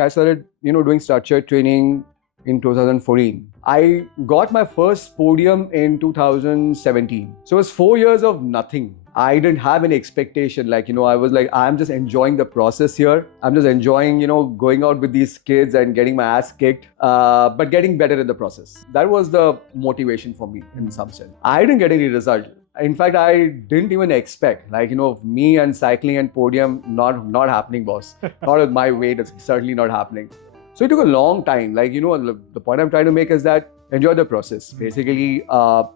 I started, doing structured training in 2014. I got my first podium in 2017. So it was 4 years of nothing. I didn't have any expectation. I was like, I'm just enjoying the process here. I'm just enjoying, going out with these kids and getting my ass kicked, but getting better in the process. That was the motivation for me in some sense. I didn't get any result. In fact, I didn't even expect, me and cycling and podium, not happening, boss. Not with my weight, it's certainly not happening. So it took a long time. The point I'm trying to make is that enjoy the process. Basically,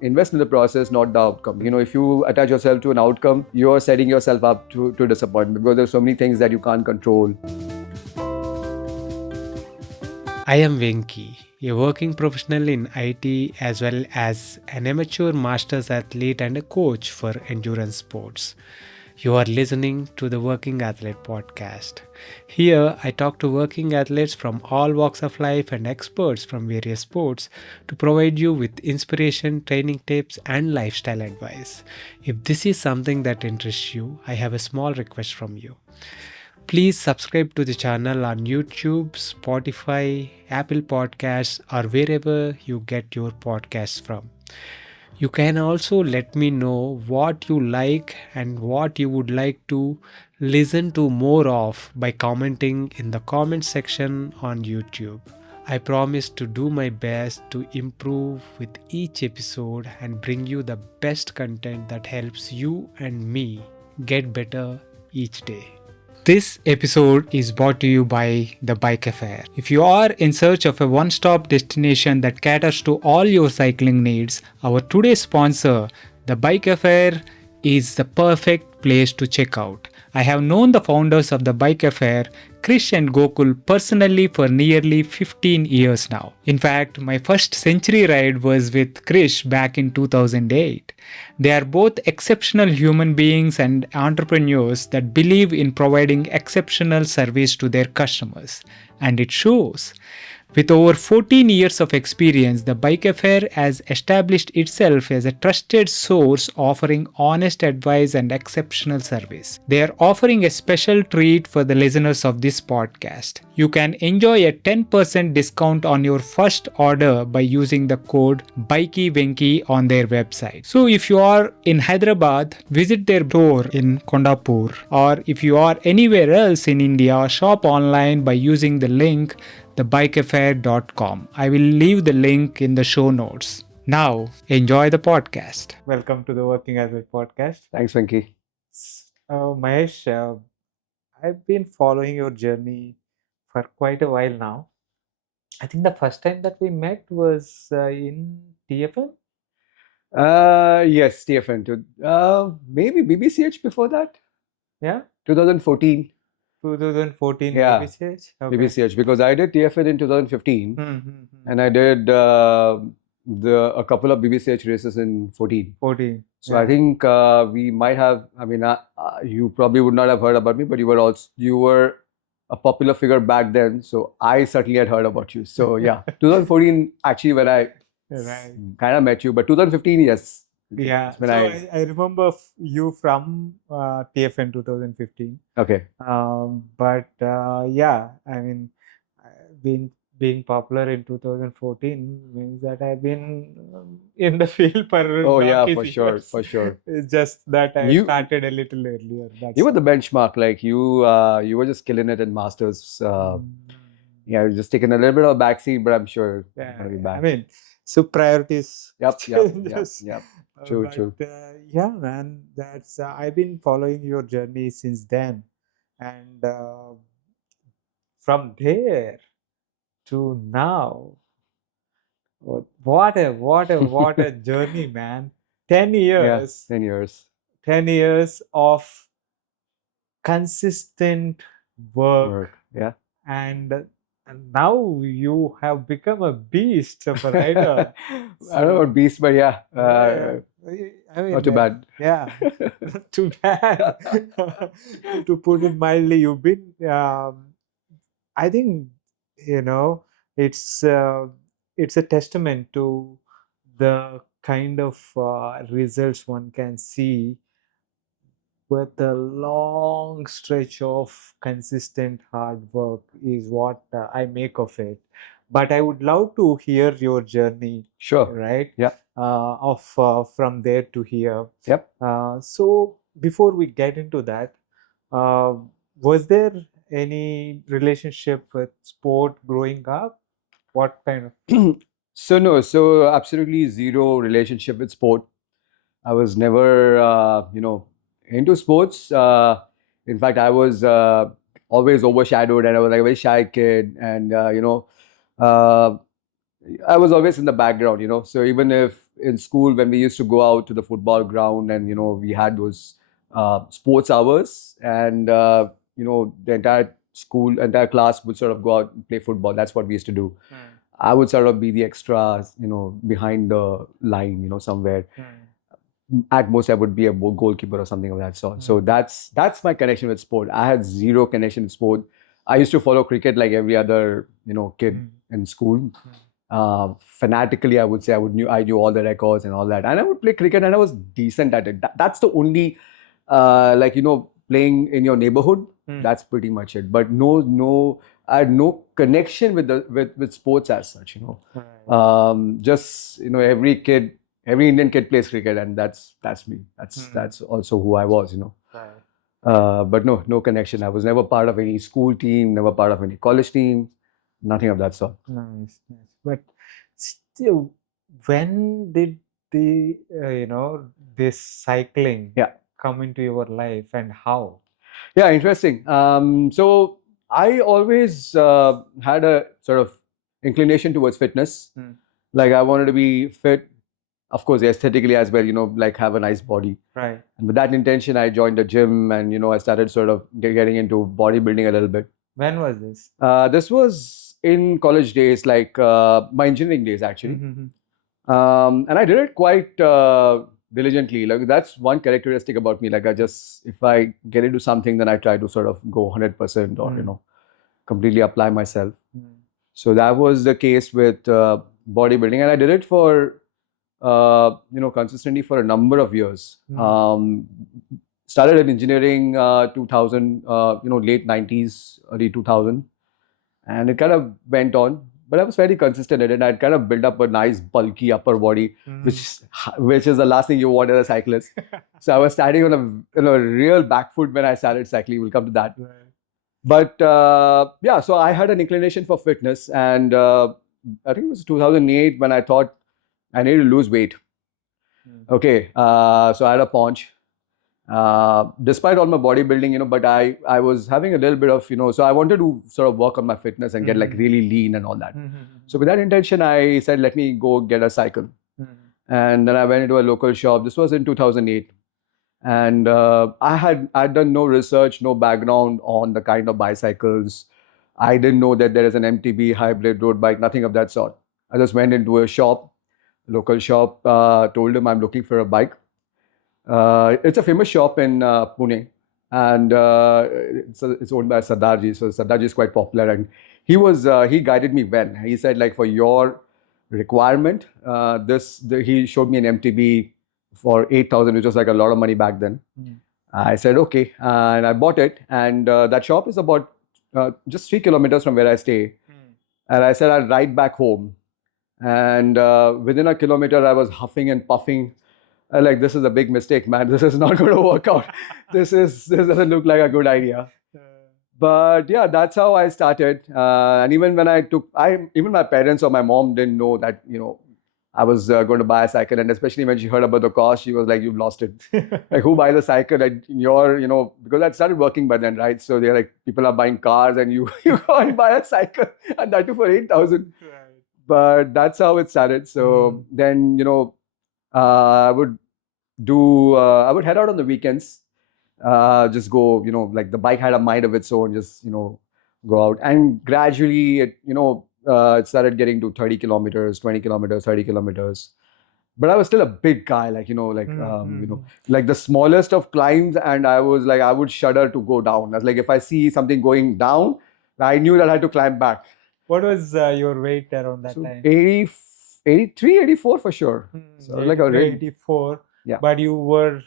invest in the process, not the outcome. If you attach yourself to an outcome, you're setting yourself up to disappointment, because there's so many things that you can't control. I am Venki, a working professional in IT as well as an amateur masters athlete and a coach for endurance sports. You are listening to the Working Athlete podcast. Here, I talk to working athletes from all walks of life and experts from various sports to provide you with inspiration, training tips, and lifestyle advice. If this is something that interests you, I have a small request from you. Please subscribe to the channel on YouTube, Spotify, Apple Podcasts, or wherever you get your podcasts from. You can also let me know what you like and what you would like to listen to more of by commenting in the comment section on YouTube. I promise to do my best to improve with each episode and bring you the best content that helps you and me get better each day. This episode is brought to you by The Bike Affair. If you are in search of a one-stop destination that caters to all your cycling needs, our today's sponsor, The Bike Affair, is the perfect place to check out. I have known the founders of The Bike Affair, Krish and Gokul, personally for nearly 15 years now. In fact, my first century ride was with Krish back in 2008. They are both exceptional human beings and entrepreneurs that believe in providing exceptional service to their customers. And it shows. With over 14 years of experience, the Bike Affair has established itself as a trusted source offering honest advice and exceptional service. They are offering a special treat for the listeners of this podcast. You can enjoy a 10% discount on your first order by using the code BikeyVenki on their website. So if you are in Hyderabad, visit their store in Kondapur, or if you are anywhere else in India, shop online by using the link thebikeaffair.com. I will leave the link in the show notes. Now, enjoy the podcast. Welcome to the Working Athlete podcast. Thanks, Venki. Mahesh, I've been following your journey for quite a while now. I think the first time that we met was in TFL. Yes, TFN. Maybe BBCh before that, Yeah, 2014. 2014 Yeah. BBCh. Okay. BBCh, because I did TFN in 2015, and I did a couple of BBCh races in 14. 14. So I think we might have. I mean, you probably would not have heard about me, but you were a popular figure back then. So I certainly had heard about you. So yeah, 2014 actually when I Right. kind of met you, but 2015, yes. Yeah, When so I remember you from TFN 2015. Okay. But yeah, I mean, being popular in 2014 means that I've been in the field for Oh yeah, donkey's for sure, years. for sure. It's just that I You- started a little earlier. That's You were the all. benchmark. You were just killing it in Masters. Yeah, you're just taking a little bit of a backseat, but I'm sure you're gonna be I back. mean, so priorities Yep. changes. True, But true. yeah, man, that's I've been following your journey since then, and from there to now, what a journey, man! 10 Yeah, years, 10 years. 10 years of consistent work, Yeah. and now you have become a beast of a rider. I don't know about beast, but yeah, Yeah, I mean, not too bad. yeah, not too bad. To put it mildly, you've been. I think you know it's it's a testament to the kind of results one can see with a long stretch of consistent hard work is what I make of it. But I would love to hear your journey, Sure. right? Yeah. Of from there to here. Yep. So before we get into that, uh, was there any relationship with sport growing up? What kind of? So absolutely zero relationship with sport. I was never, into sports. In fact, I was always overshadowed, and I was like a very shy kid, and uh, I was always in the background. So even if in school when we used to go out to the football ground, and we had those sports hours, and the entire school, entire class would sort of go out and play football. That's what we used to do. I would sort of be the extra, behind the line, somewhere. At most, I would be a goalkeeper or something of that sort. So that's my connection with sport. I had zero connection with sport. I used to follow cricket like every other, kid in school. Fanatically, I would say I knew all the records and all that, and I would play cricket, and I was decent at it. That's the only, playing in your neighborhood. That's pretty much it. But no, I had no connection with with sports as such. Just every Indian kid plays cricket, and that's me. That's also who I was. But no connection. I was never part of any school team, never part of any college team, nothing of that sort. Nice. But still, when did the this cycling come into your life, and how? Yeah, interesting. So I always had a sort of inclination towards fitness. Like I wanted to be fit, of course, aesthetically as well, like have a nice body. Right. And with that intention, I joined a gym, and I started sort of getting into bodybuilding a little bit. When was this? This was in college days, like my engineering days actually. And I did it quite diligently. Like that's one characteristic about me. Like if I get into something, then I try to sort of go 100% or completely apply myself. So that was the case with bodybuilding, and I did it for consistently for a number of years. Started in engineering 2000, late 90s, early 2000, and it kind of went on. But I was very consistent at it. I'd kind of built up a nice bulky upper body, which is the last thing you want as a cyclist. So I was standing on a real back foot when I started cycling. We'll come to that. Right. But so I had an inclination for fitness, and I think it was 2008 when I thought I needed to lose weight. Okay, so I had a paunch. Despite all my bodybuilding, but I was having a little bit of, so I wanted to sort of work on my fitness and get like really lean and all that. So with that intention, I said, let me go get a cycle. And then I went into a local shop. This was in 2008. And I'd done no research, no background on the kind of bicycles. I didn't know that there is an MTB hybrid road bike, nothing of that sort. I just went into a shop, local shop, told him I'm looking for a bike. It's a famous shop in Pune, and it's owned by Sudarshan. So Sudarshan is quite popular, and he guided me well. He said, like, for your requirement, he showed me an MTB for 8,000, which was like a lot of money back then. I said okay, and I bought it. And that shop is about just 3 kilometers from where I stay. And I said I'll ride back home. And within a kilometer, I was huffing and puffing. Like, this is a big mistake, man. This is not going to work out. This doesn't look like a good idea. But yeah, that's how I started. And even when even my parents or my mom didn't know that, I was going to buy a cycle. And especially when she heard about the cost, she was like, you've lost it. Like, who buys a cycle at because I started working by then, right? So they're like, people are buying cars and you go and buy a cycle, and that too for 8,000. Right. But that's how it started. So then, I would head out on the weekends, just go, like the bike had a mind of its own, just, go out. And gradually it started getting to 30 kilometers, 20 kilometers, 30 kilometers. But I was still a big guy, like, like the smallest of climbs. And I was like, I would shudder to go down. I was like, if I see something going down, I knew that I had to climb back. What was your weight around that time? 83, 84 for sure. So like 84. Yeah. But you were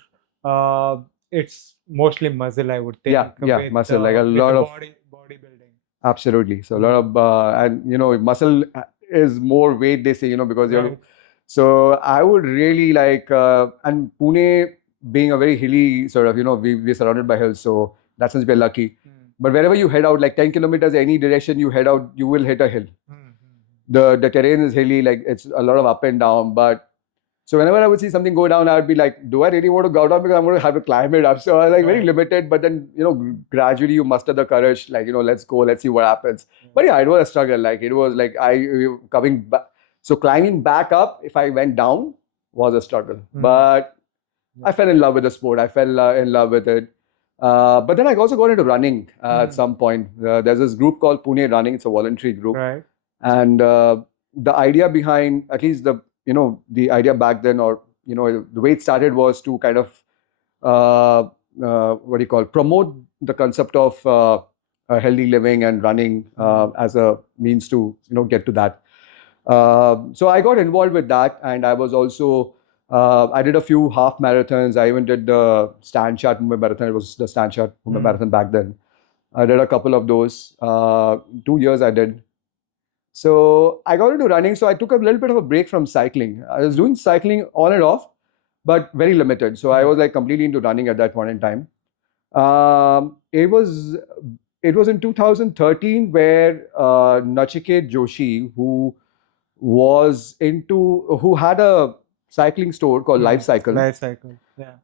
it's mostly muscle, I would think. Yeah, muscle, like a with lot the of bodybuilding. absolutely. So a lot of and muscle is more weight, they say, because you're. Right. So I would really like and Pune being a very hilly sort of, we're surrounded by hills, so that since we're lucky. But wherever you head out, like 10 kilometers, any direction you head out, you will hit a hill. The terrain is hilly, like it's a lot of up and down. But so whenever I would see something go down, I would be like, do I really want to go down, because I'm going to have to climb it up? So I was like very Right. limited. But then gradually you muster the courage, like let's go, let's see what happens. But yeah, it was a struggle. Like it was like coming back. So climbing back up, if I went down, was a struggle. But I fell in love with the sport. I fell in love with it. But then I also got into running at some point. There's this group called Pune Running. It's a voluntary group. Right. And the idea behind, at least the idea back then, or the way it started, was to kind of promote the concept of healthy living and running as a means to get to that. So I got involved with that, and I was also I did a few half marathons. I even did the Stanchart Mumbai Marathon. It was the Stanchart Mumbai Marathon back then. I did a couple of those. 2 years I did. So I got into running. So I took a little bit of a break from cycling. I was doing cycling on and off, but very limited. So I was like completely into running at that point in time. It was in 2013 where Nachiket Joshi, who had a cycling store called Lifecycle. Lifecycle, yeah.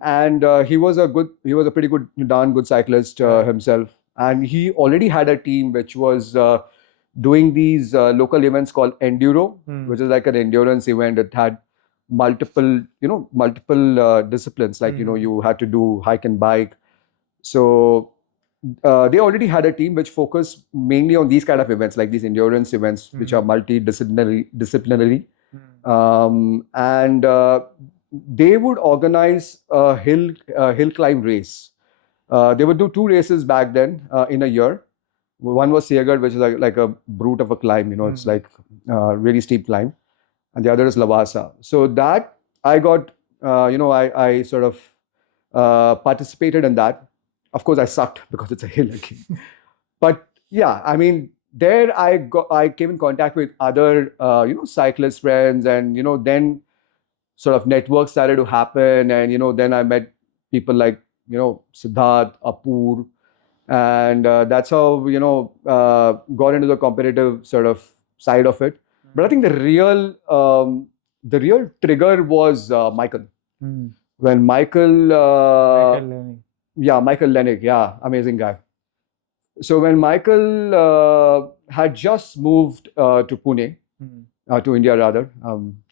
And he was a pretty good, darn good cyclist himself. And he already had a team which was doing these local events called Enduro, which is like an endurance event. It had multiple disciplines, like, you had to do hike and bike. So they already had a team which focused mainly on these kind of events, like these endurance events, which are multidisciplinary. And they would organize a hill climb race. They would do 2 races back then in a year. One was Siagar, which is like a brute of a climb, it's like really steep climb. And the other is Lavasa. So that I got, I sort of participated in that. Of course, I sucked because it's a hill again. But yeah, I mean, there I came in contact with other, cyclist friends, and, then sort of networks started to happen. And, then I met people like, Siddharth, Apur, and that's how, got into the competitive sort of side of it. But I think the real trigger was Michael. When Michael Lenig. Yeah, Michael Lenig. Yeah, amazing guy. So when Michael had just moved to Pune, to India rather,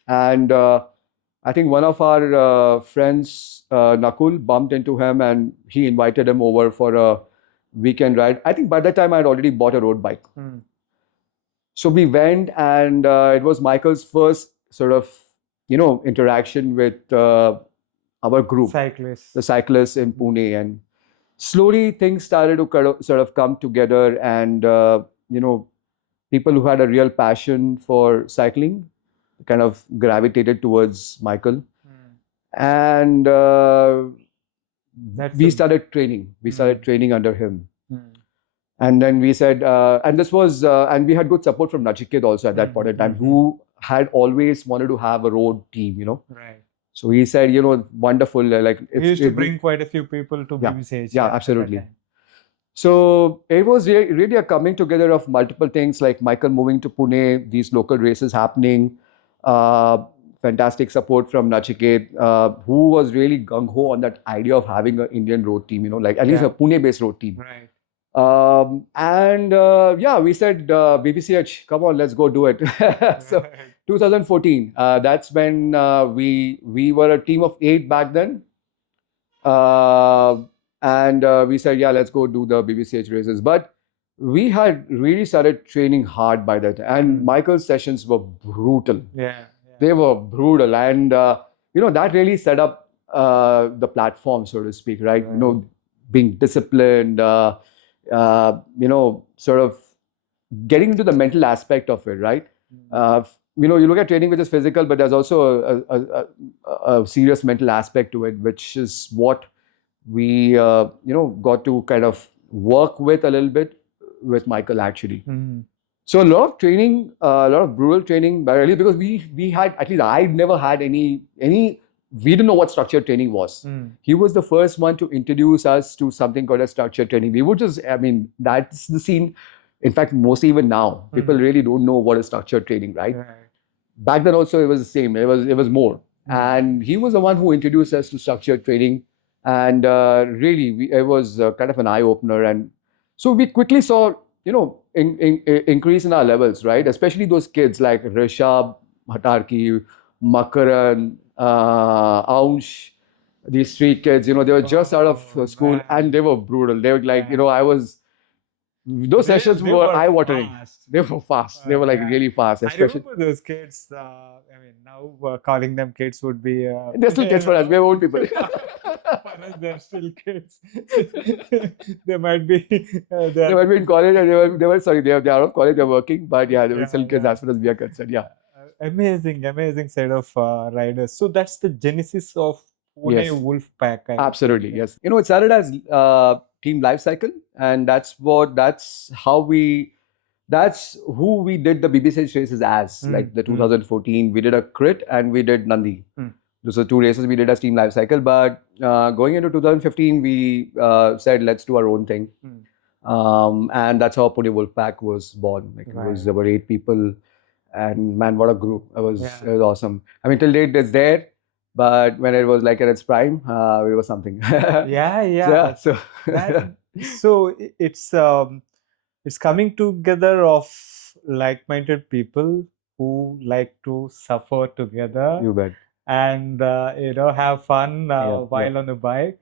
and I think one of our friends, Nakul, bumped into him, and he invited him over for a weekend ride. I think by that time I had already bought a road bike. So we went, and it was Michael's first sort of, interaction with our group, the cyclists in Pune. And slowly things started to sort of come together, and people who had a real passion for cycling kind of gravitated towards Michael. And we started training. We started training under him. And then we said, and this was, and we had good support from Nachiket also at that point in time, who had always wanted to have a road team, Right. So he said, wonderful. Like He used to bring quite a few people to BBCh. Yeah, absolutely. So it was really a coming together of multiple things, like Michael moving to Pune, these local races happening, fantastic support from Nachiket, who was really gung-ho on that idea of having an Indian road team, like at least a Pune-based road team. Right. We said, BBCh, come on, let's go do it. So 2014, that's when we were a team of 8 back then. And we said, let's go do the BBCh races. But we had really started training hard by that. And Michael's sessions were brutal. Yeah. They were brutal. And, that really set up the platform, so to speak, right? Being disciplined, sort of getting into the mental aspect of it, right? you look at training which is physical, but there's also a serious mental aspect to it, which is what we got to kind of work with a little bit with Michael actually. So a lot of training, a lot of brutal training, but really because we had, at least I never had any we didn't know what structured training was. He was the first one to introduce us to something called a structured training. We would just, I mean, that's the scene. In fact, mostly even now, people really don't know what is structured training, right? Back then also it was the same. It was more. And he was the one who introduced us to structured training. And really, it was kind of an eye opener. And so we quickly saw, increase in our levels, right? Especially those kids like Rishabh, Hatarki, Makaran, Aunsh, these three kids, they were just out of school and they were brutal. They were like, those sessions were eye-watering. They were fast. They were like really fast. Especially, I remember those kids. I mean, now calling them kids would be. They're still kids for us. We're old people. For us, they're still kids. They might be. They might be in college, and they were sorry. They are out of college. They're working, but yeah, they were still kids as far as we are concerned. Yeah. Amazing set of riders. So that's the genesis of Pune Wolfpack. Absolutely, yes. It started as Team Lifecycle, and that's who we did the BBCh races as. Like the 2014, we did a Crit and we did Nandi. Those are two races we did as Team Lifecycle. But going into 2015, we said let's do our own thing, and that's how Pune Wolfpack was born. Like there were 8 people. And man, what a group. It was awesome. I mean, till date, it's there. But when it was like at its prime, it was something. So it's coming together of like-minded people who like to suffer together. You bet. And, have fun while on the bike.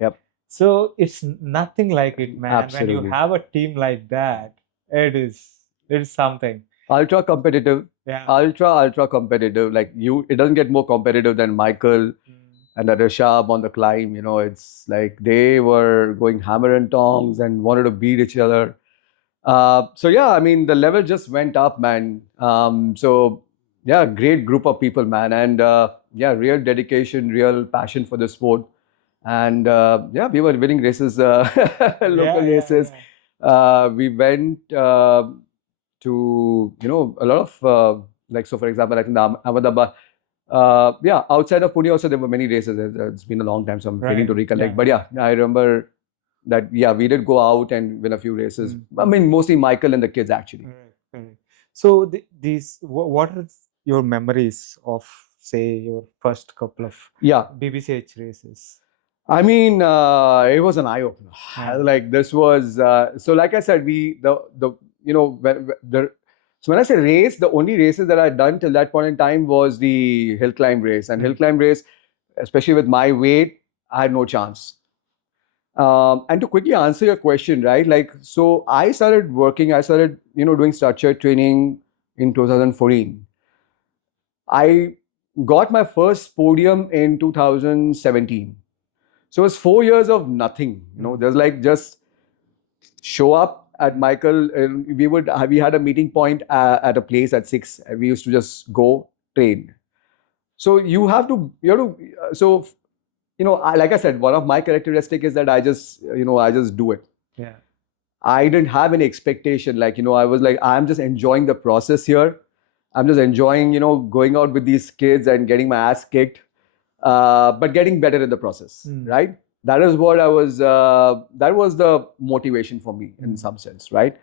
So it's nothing like it, man. Absolutely. When you have a team like that, it is something. Ultra competitive. Ultra competitive. Like it doesn't get more competitive than Michael and the Rishabh on the climb. It's like they were going hammer and tongs and wanted to beat each other. So yeah, I mean the level just went up, man. So yeah, great group of people, man, and real dedication, real passion for the sport, and we were winning races, local races. We went to a lot of so for example, I think the Ahmedabad, outside of Pune also there were many races. It's been a long time, so I'm failing to recollect. But yeah, I remember that we did go out and win a few races. I mean, mostly Michael and the kids actually. So what are your memories of, say, your first couple of BBCh races? I mean, it was an eye opener. Like this was so. Like I said, so when I say race, the only races that I had done till that point in time was the hill climb race. And hill climb race, especially with my weight, I had no chance. And to quickly answer your question, right? Like, so I started doing structured training in 2014. I got my first podium in 2017. So it was 4 years of nothing. There's like just show up at Michael. We had a meeting point at a place at 6. We used to just go train. So like I said, one of my characteristics is that I just do it. I didn't have any expectation. Like, I was like, I'm just enjoying the process here. I'm just enjoying, going out with these kids and getting my ass kicked, but getting better in the process, right? That is what I was, that was the motivation for me in some sense, right?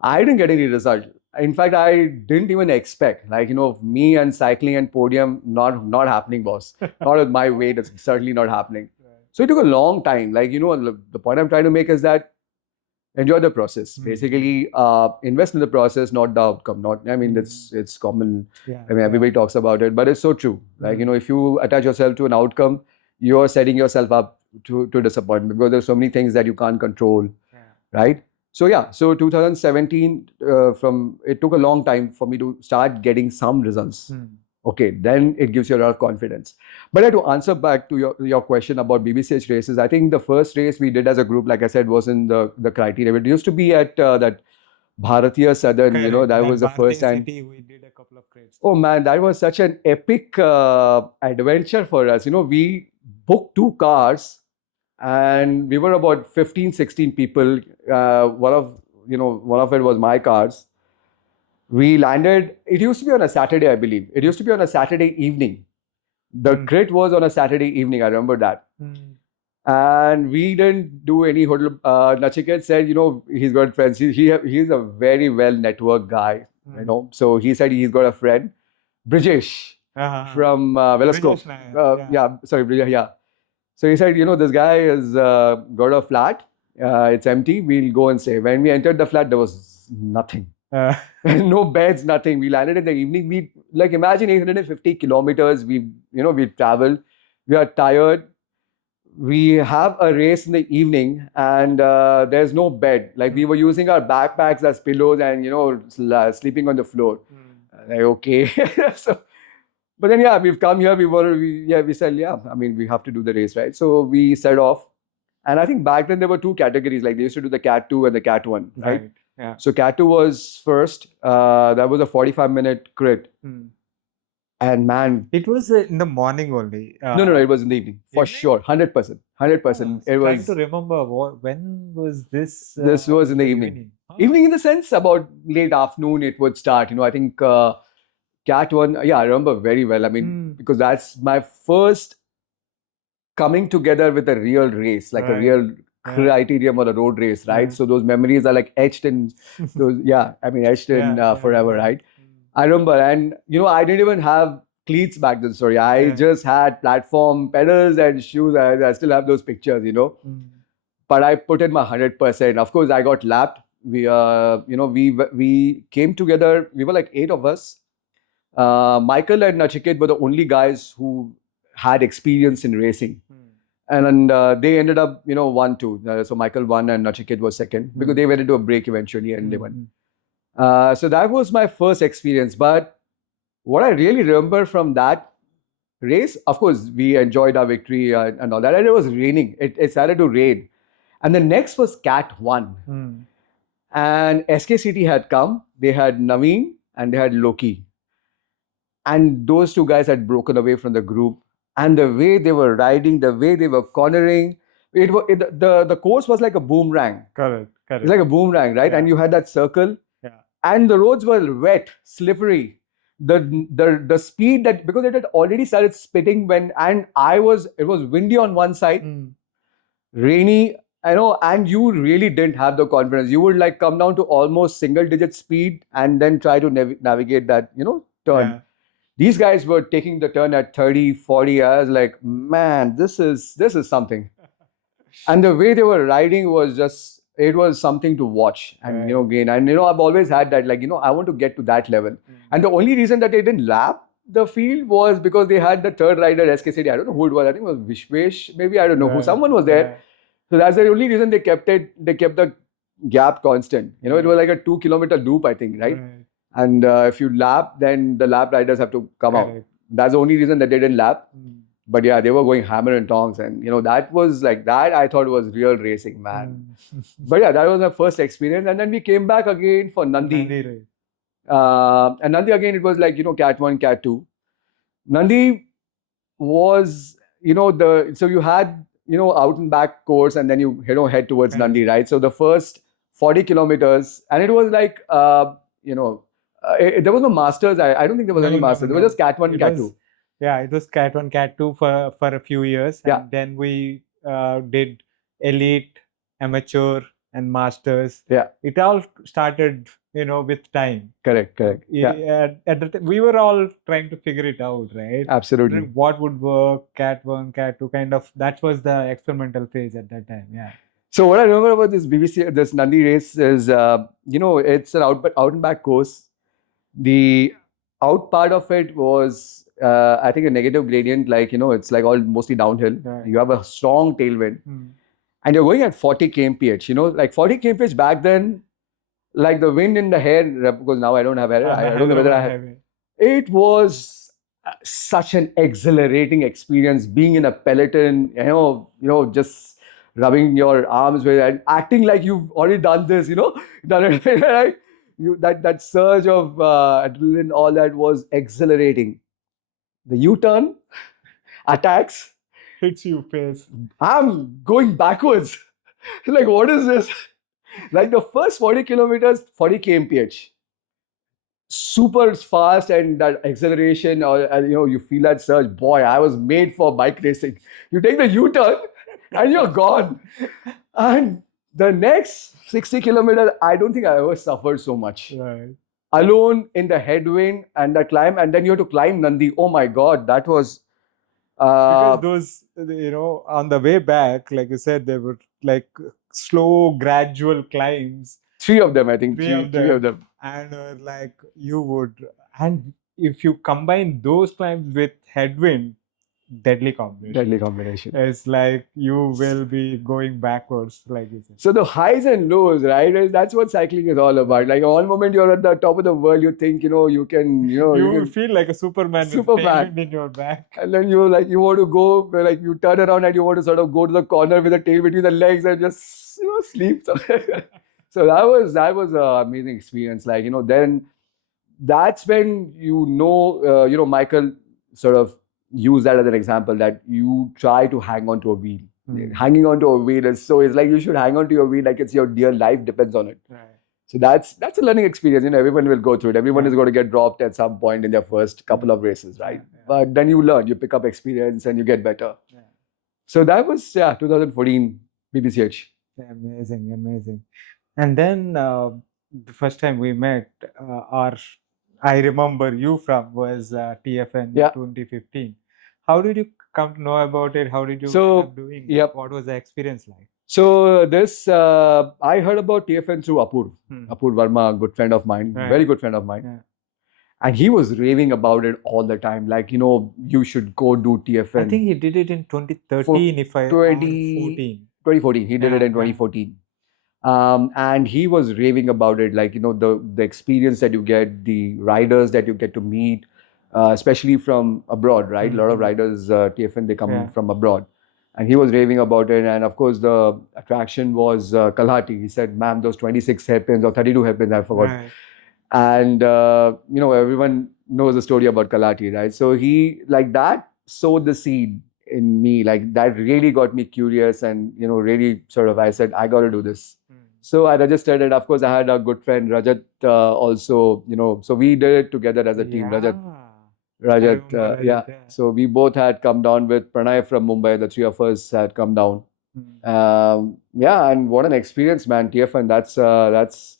I didn't get any result. In fact, I didn't even expect, like, me and cycling and podium, not happening, boss. Not with my weight, it's certainly not happening. So it took a long time. Like, the point I'm trying to make is that enjoy the process. Basically, invest in the process, not the outcome. It's common. Everybody talks about it, but it's so true. Like, if you attach yourself to an outcome, you're setting yourself up to disappointment because there's so many things that you can't control, right? So 2017, it took a long time for me to start getting some results. Okay, then it gives you a lot of confidence. But to answer back to your question about BBCh races, I think the first race we did as a group, like I said, was in the Criterium. It used to be at that Bharatiya Southern, that was the first time. We did a couple of Oh man, that was such an epic adventure for us. We booked 2 cars and we were about 15, 16 people. One of it was my cars. We landed, it used to be on a Saturday, I believe. It used to be on a Saturday evening. The crit was on a Saturday evening, I remember that. And we didn't do any hotel. Nachiket said, he's got friends. He's a very well networked guy, So he said he's got a friend, Brijesh, from Velasco. Brijesh Nair, Yeah, sorry, Brijesh, yeah. So he said, this guy has got a flat. It's empty. We'll go and stay. When we entered the flat, there was nothing. No beds, nothing. We landed in the evening. We imagine 850 kilometers. We traveled. We are tired. We have a race in the evening and there's no bed. We were using our backpacks as pillows and, sleeping on the floor. Okay. But then, we've come here. We said, we have to do the race, right? So we set off. And I think back then there were 2 categories. They used to do the Cat 2 and the Cat 1, right? Yeah. So Cat 2 was first. That was a 45-minute crit. And man, it was in the morning only. No, it was in the evening for Evening? sure, 100%. It Trying was. to remember when was this? This was in the evening. Evening in the sense about late afternoon it would start. I think Cat 1. Yeah, I remember very well. I mean, because that's my first coming together with a real race, a Right. real criterium or a road race, right? So those memories are etched in those. Etched in forever, right? I remember, and I didn't even have cleats back then. Sorry, I just had platform pedals and shoes. I still have those pictures, But I put in my 100%. Of course, I got lapped. We came together. We were 8 of us. Michael and Nachiket were the only guys who had experience in racing, and they ended up, 1-2. So Michael won and Nachiket was second because they went into a break eventually and they won. So that was my first experience. But what I really remember from that race, of course, we enjoyed our victory and all that. And it was raining. It started to rain. And the next was Cat 1. And SKCT had come. They had Naveen and they had Loki. And those 2 guys had broken away from the group. And the way they were riding, the way they were cornering, the course was like a boomerang. Correct. It's like a boomerang, right? Yeah. And you had that circle. And the roads were wet, slippery. The speed that, because it had already started spitting it was windy on one side, rainy, and you really didn't have the confidence. You would come down to almost single-digit speed and then try to navigate that, turn. Yeah. These guys were taking the turn at 30, 40. I was like, man, this is something. And the way they were riding was just, it was something to watch and, gain. And, I've always had that, I want to get to that level. And the only reason that they didn't lap the field was because they had the third rider, SKCD. I don't know who it was. I think it was Vishwesh, maybe. I don't know who. Someone was there. So that's the only reason they kept the gap constant. It was like a 2-kilometer loop, I think, right? And if you lap, then the lap riders have to come out. That's the only reason that they didn't lap. But yeah, they were going hammer and tongs. And, that was that I thought was real racing, man. But yeah, that was my first experience. And then we came back again for Nandi. And Nandi again, it was Cat 1, Cat 2. Nandi was, so you had, out and back course and then you, head towards Nandi, right? So the first 40 kilometers, and it was there was no masters. I don't think there was any masters. It was just Cat 1, Cat 2. Yeah, it was Cat 1, Cat 2 for a few years. And then we did elite, amateur and masters. Yeah. It all started, with time. Correct. Yeah. At the time, we were all trying to figure it out, right? Absolutely. What would work, Cat 1, Cat 2, kind of, that was the experimental phase at that time. Yeah. So what I remember about this Nandi race is, it's an out and back course. The out part of it was, I think, a negative gradient, it's all mostly downhill. Right. You have a strong tailwind. And you're going at 40 kmph, 40 kmph back then, the wind in the hair, because now I don't have hair. I don't know whether I have. It was such an exhilarating experience being in a peloton, just rubbing your arms with and acting like you've already done this, done it, right? that surge of adrenaline, all that was exhilarating. The U-turn, attacks, Hits you face. I'm going backwards. Like, what is this? Like the first 40 kilometers, 40 kmph. Super fast, and that acceleration, or you feel that surge. Boy, I was made for bike racing. You take the U-turn and you're gone. And the next 60 kilometers, I don't think I ever suffered so much. Right. Alone in the headwind and the climb, and then you have to climb Nandi. Oh my God, that was Because those, on the way back, like you said, they were like slow, gradual climbs. three of them, I think. Three of Three of them. And like you would, and if you combine those climbs with headwind, deadly combination. Deadly combination. It's like you will be going backwards, like you said. So the highs and lows, right? That's what cycling is all about. Like one moment you're at the top of the world, you think you can, you feel like a Superman with tailwind in your back. And then you want to go, like you turn around and you want to sort of go to the corner with a tail between the legs and just sleep. So that was an amazing experience. Like then that's when Michael sort of use that as an example, that you try to hang on to a wheel. Hanging on to a wheel it's like you should hang on to your wheel like it's your dear life depends on it. Right. So that's a learning experience. Everyone will go through it. Everyone is going to get dropped at some point in their first couple of races, right? Yeah. But then you learn, you pick up experience, and you get better. Yeah. So that was 2014 BBCh. Amazing. And then the first time we met, I remember you from was TFN 2015. How did you come to know about it? How did you end up doing it? What was the experience like? So this, I heard about TFN through Apur. Apur Verma, a good friend of mine, very good friend of mine. Yeah. And he was raving about it all the time. Like, you should go do TFN. I think he did it in 2013, 2014. He did it in 2014. And he was raving about it, like, the experience that you get, the riders that you get to meet, especially from abroad, right? A lot of riders, TFN, they come from abroad. And he was raving about it. And of course, the attraction was Kalahatty. He said, ma'am, those 26 hairpins or 32 hairpins, I forgot. Right. And, everyone knows the story about Kalahatty, right? So he, like that, sowed the seed in me. Like that really got me curious and, really sort of, I said, I got to do this. So I registered it. Of course, I had a good friend, Rajat, also, so we did it together as a team. Rajat, yeah. So we both had come down with Pranay from Mumbai. The three of us had come down. And what an experience, man. TFN, that's.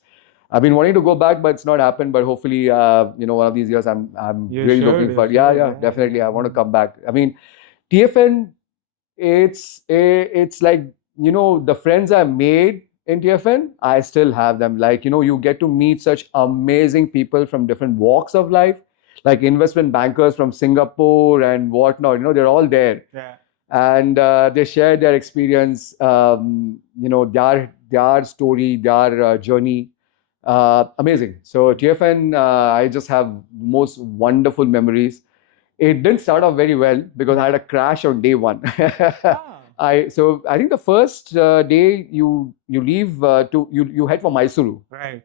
I've been wanting to go back, but it's not happened. But hopefully, one of these years, I'm really looking for. Yeah, definitely. I want to come back. I mean, TFN, it's like, the friends I made in TFN, I still have them. Like, you get to meet such amazing people from different walks of life, like investment bankers from Singapore and whatnot. They're all there. Yeah. And they share their experience, their story, their journey. Amazing. So TFN, I just have most wonderful memories. It didn't start off very well because I had a crash on day one. So I think the first day you leave you head for Mysuru. Right.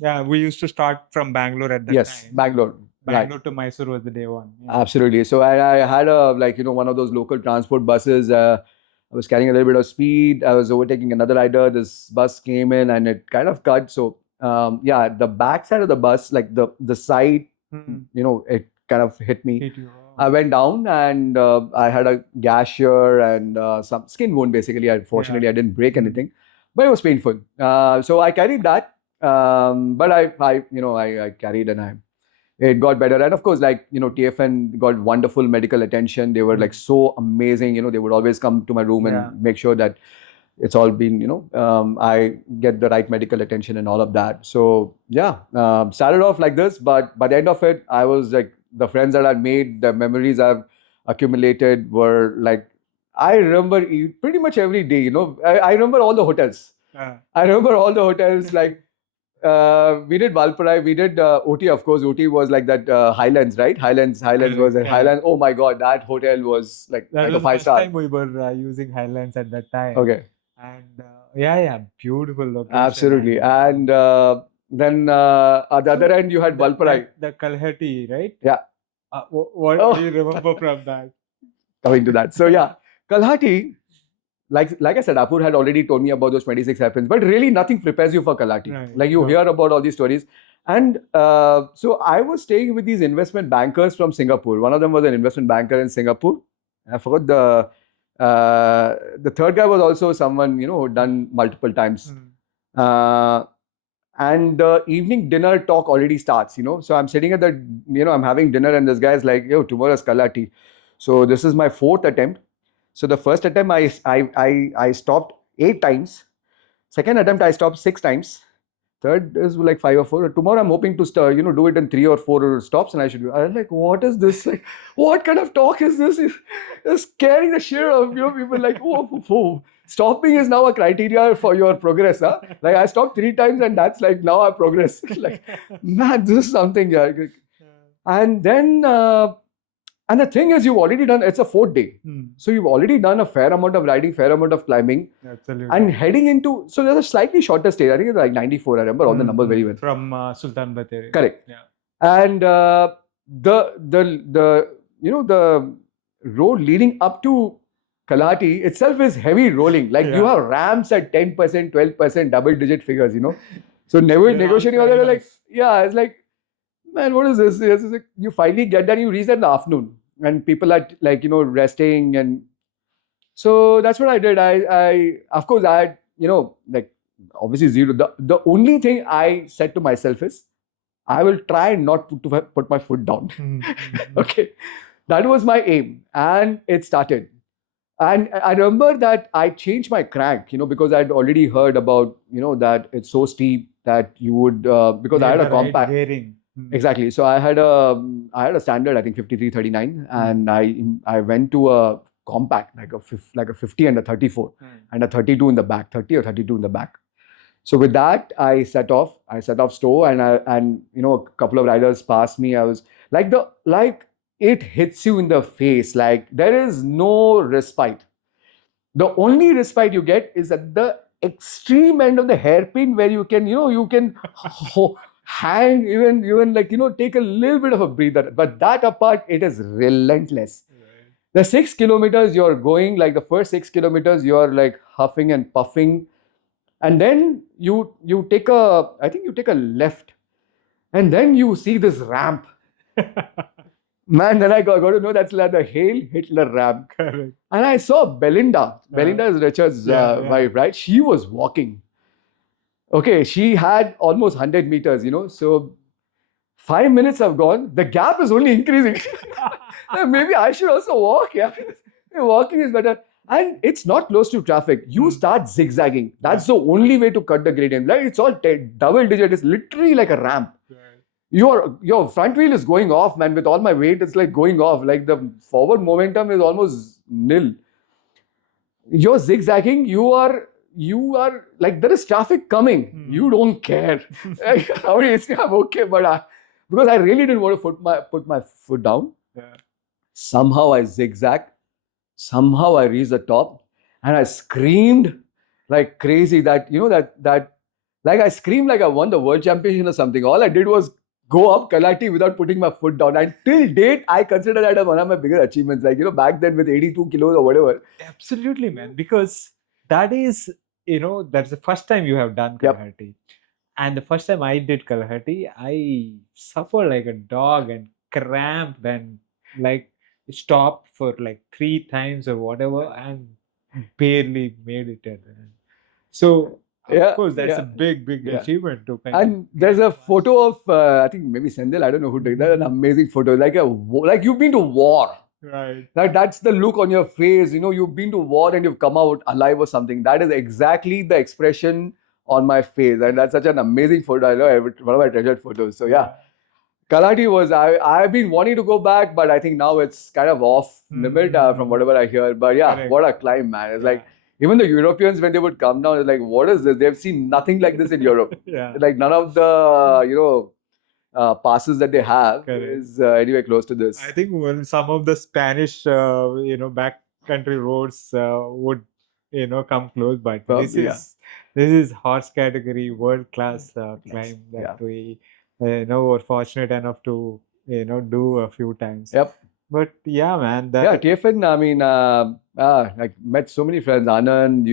Yeah, we used to start from Bangalore at that time. Yes, Bangalore to Mysuru was the day one. Yeah. Absolutely. So I had one of those local transport buses. I was carrying a little bit of speed. I was overtaking another rider. This bus came in and it kind of cut. So the back side of the bus, like the side, it kind of hit me. I went down and I had a gash here and some skin wound basically. Unfortunately, I didn't break anything, but it was painful. So I carried that, but I carried and it got better. And of course, TFN got wonderful medical attention. They were so amazing. They would always come to my room and make sure that it's all been, I get the right medical attention and all of that. So started off like this, but by the end of it, I was like, the friends that I've made, the memories I've accumulated were like, I remember pretty much every day, I remember all the hotels. I remember all the hotels, like, we did Valparai, we did OT, of course. OT was like that Highlands, right? Highlands was a Highlands. Oh my God, that hotel was like a 5-star. That was the first time we were using Highlands at that time. Okay. And beautiful location. Absolutely. And Then at the other end, you had Valparai. The Kalahatty, right? Yeah. What Oh. do you remember from that? Coming to that. So yeah, Kalahatty, like I said, Apur had already told me about those 26 hairpins, but really nothing prepares you for Kalahatty. Right. Like you hear about all these stories. And so I was staying with these investment bankers from Singapore. One of them was an investment banker in Singapore. I forgot the third guy was also someone, you know, who done multiple times. And the evening dinner talk already starts, you know. So I'm sitting at the, you know, I'm having dinner and this guy's like, yo, tomorrow's Kalahatty. So this is my 4th attempt. So the first attempt I stopped 8 times. Second attempt I stopped 6 times. Third is like 5 or 4. Tomorrow I'm hoping to start, you know, do it in 3 or 4 stops, and I should do. I was like, what is this? Like, what kind of talk is this? It's scaring the shit out of, you know, people like, oh, stopping is now a criteria for your progress, huh? Like I stopped 3 times and that's like now I progress. Like, man, this is something, yeah. And then and the thing is, you've already done, it's a 4th day. So you've already done a fair amount of riding, fair amount of climbing. Absolutely. And heading into, so there's a slightly shorter stage. I think it's like 94. I remember all the numbers very well. From Sultan Bate. Correct. Yeah. And the you know, the road leading up to Kalahatty itself is heavy rolling. Like you have ramps at 10%, 12%, double-digit figures, you know. So never negotiating all that. Like, yeah, it's like, man, what is this? It's like you finally get there, you reach in the afternoon, and people are like, you know, resting, and so that's what I did. I of course I had, you know, like obviously zero. The only thing I said to myself is, I will try not to put my foot down. Okay, that was my aim, and it started. And I remember that I changed my crank, you know, because I'd already heard about, you know, that it's so steep that you would because I had a compact. Gearing. Exactly. So I had a standard, I think 5339, and I went to a compact, like a 50 and a 34, and a 32 in the back, 30 or 32 in the back. So with that, I set off slow, and you know, a couple of riders passed me. I was like it hits you in the face. Like there is no respite. The only respite you get is at the extreme end of the hairpin, where you can, you know, you can hang, even like, you know, take a little bit of a breather. But that apart, it is relentless. Right. The 6 kilometers you're going, like the first 6 kilometers, you're like huffing and puffing. And then you take a left, and then you see this ramp. Man, then I got to know that's like the Hail Hitler ramp. Correct. And I saw Belinda. Belinda is Richard's wife, right? She was walking. Okay, she had almost 100 meters, you know. So 5 minutes have gone. The gap is only increasing. Maybe I should also walk. Yeah, walking is better. And it's not close to traffic. You start zigzagging. That's the only way to cut the gradient. Like it's all double digit. It's literally like a ramp. Right. Your front wheel is going off, man. With all my weight, it's like going off. Like the forward momentum is almost nil. You're zigzagging. You are like, there is traffic coming. You don't care. Like, I'm okay, but because I really didn't want to put my foot down. Yeah. Somehow I zigzagged. Somehow I reached the top, and I screamed like crazy. That, you know, that like I screamed like I won the world championship or something. All I did was go up Kalahatty without putting my foot down. And till date, I consider that as one of my bigger achievements. Like, you know, back then with 82 kilos or whatever. Absolutely, man. Because that is, you know, that's the first time you have done Kalahatty. Yep. And the first time I did Kalahatty, I suffered like a dog and cramped and like stopped for like 3 times or whatever and barely made it at the end. So, of course, that's a big achievement to kind And there's a photo of, I think maybe Sendil, I don't know who took that, an amazing photo. Like you've been to war. Right. Like that's the look on your face. You know, you've been to war and you've come out alive or something. That is exactly the expression on my face. And that's such an amazing photo. I know, one of my treasured photos. So yeah. Kalahatty was, I've been wanting to go back, but I think now it's kind of off limit from whatever I hear. But yeah, what a climb, man. It's like, even the Europeans, when they would come down, it's like, what is this? They've seen nothing like this in Europe. Like none of the, you know, passes that they have is anywhere close to this. I think when some of the Spanish, you know, backcountry roads would, come close, but Probably, this is horse category world class climb that we were fortunate enough to do a few times. Yep. But yeah, man, TFN. I mean, like met so many friends. Anand,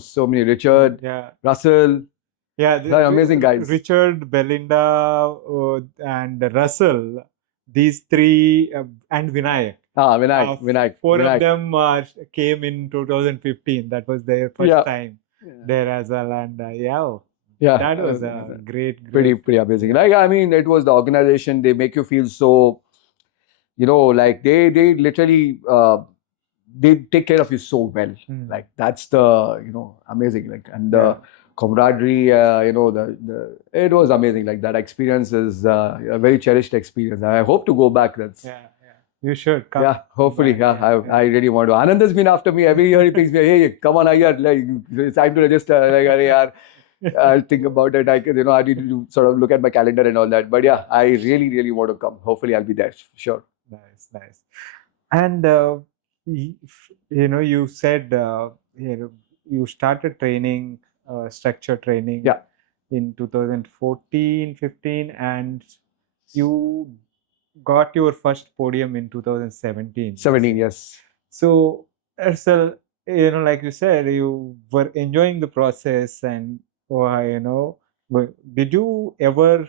so many Richard, Russell. Yeah, They're amazing guys. Richard, Belinda, and Russell, these three, and Vinayak. Vinayak. Four of them came in 2015. That was their first time there as well, and that was a great. Pretty amazing. Like, I mean, it was the organization. They make you feel so, like they literally they take care of you so well. Like that's the amazing. Like, and the camaraderie, it was amazing. Like that experience is a very cherished experience. I hope to go back. You should come. Yeah, hopefully. I really want to. Anand has been after me every year. He pings me, hey, come on, Iyer, like it's time to register. Like, yaar, I'll think about it. I need to sort of look at my calendar and all that. But yeah, I really, really want to come. Hopefully, I'll be there. Sure. Nice. And you said you started training, structure training. In 2014, 15, and you got your first podium in 2017. 17, yes. So, Ersel, like you said, you were enjoying the process, and did you ever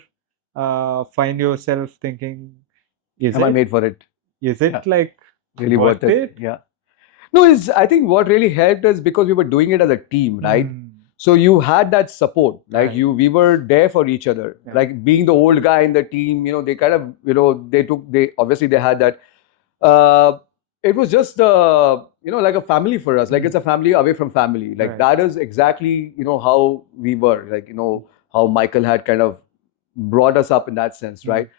find yourself thinking, am I made for it? Is it like really worth it? Yeah. No, I think what really helped us because we were doing it as a team, right? So you had that support, like we were there for each other. Like being the old guy in the team, they kind of, they obviously they had that. It was just like a family for us. Like it's a family away from family. Like that is exactly how we were. Like how Michael had kind of brought us up in that sense, right?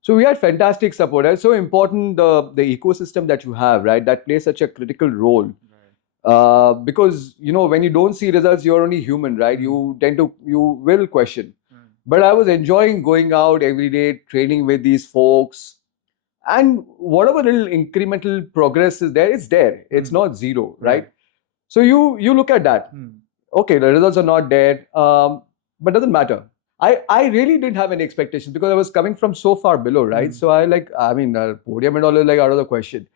So we had fantastic support. It's so important the ecosystem that you have, right? That plays such a critical role. Because when you don't see results, you're only human, right? You will question. But I was enjoying going out every day, training with these folks, and whatever little incremental progress is there, it's there. It's not zero, right? So you look at that. Okay, the results are not there, but doesn't matter. I really didn't have any expectations because I was coming from so far below, right? So podium and all is like out of the question.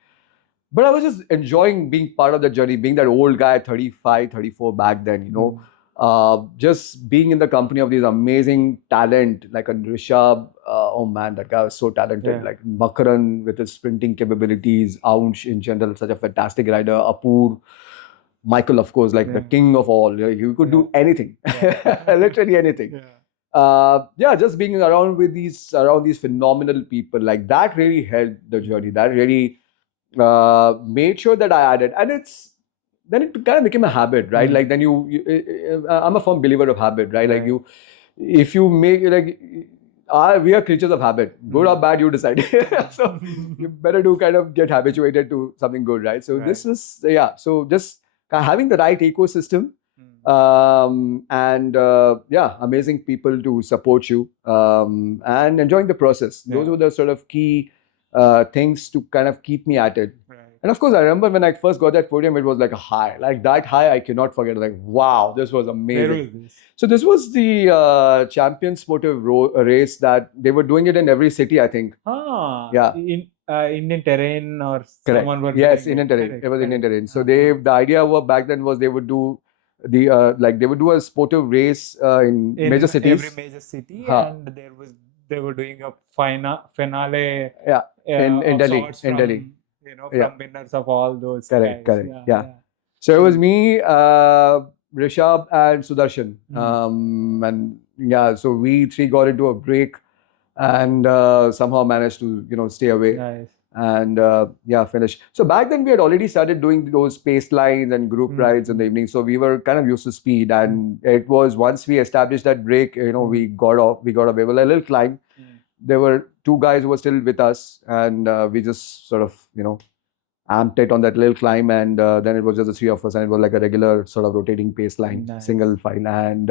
But I was just enjoying being part of the journey, being that old guy, 35, 34 back then, just being in the company of these amazing talent, like a Rishabh. Oh man, that guy was so talented. Like Makaran with his sprinting capabilities, Aunsh in general, such a fantastic rider. Apur, Michael, of course, like the king of all. You could do anything, literally anything. Just being around these phenomenal people, like that really helped the journey. That really made sure that I added, and then it kind of became a habit, right? Like then I'm a firm believer of habit, right? Like if you make we are creatures of habit, good or bad, you decide. So you better do kind of get habituated to something good, right? So this was so just having the right ecosystem. Amazing people to support you and enjoying the process. Those were the sort of key things to kind of keep me at it. And of course, I remember when I first got that podium, it was like a high. Like that high, I cannot forget. Like, wow, this was amazing. So this was the champion sportive race that they were doing it in every city, I think. In Indian terrain or someone were Indian terrain. It was Indian terrain. So the idea back then was they would do they would do a sportive race in major cities. Every major city, and they were doing a finale. In Delhi. From winners of all those. Correct. So it was me, Rishabh, and Sudarshan. So we three got into a break and somehow managed to stay away. And finish. So back then we had already started doing those pace lines and group rides in the evening. So we were kind of used to speed, and it was once we established that break, we got away. Well, a little climb. There were two guys who were still with us, and we just sort of amped it on that little climb, and then it was just the three of us, and it was like a regular sort of rotating pace line, single file, and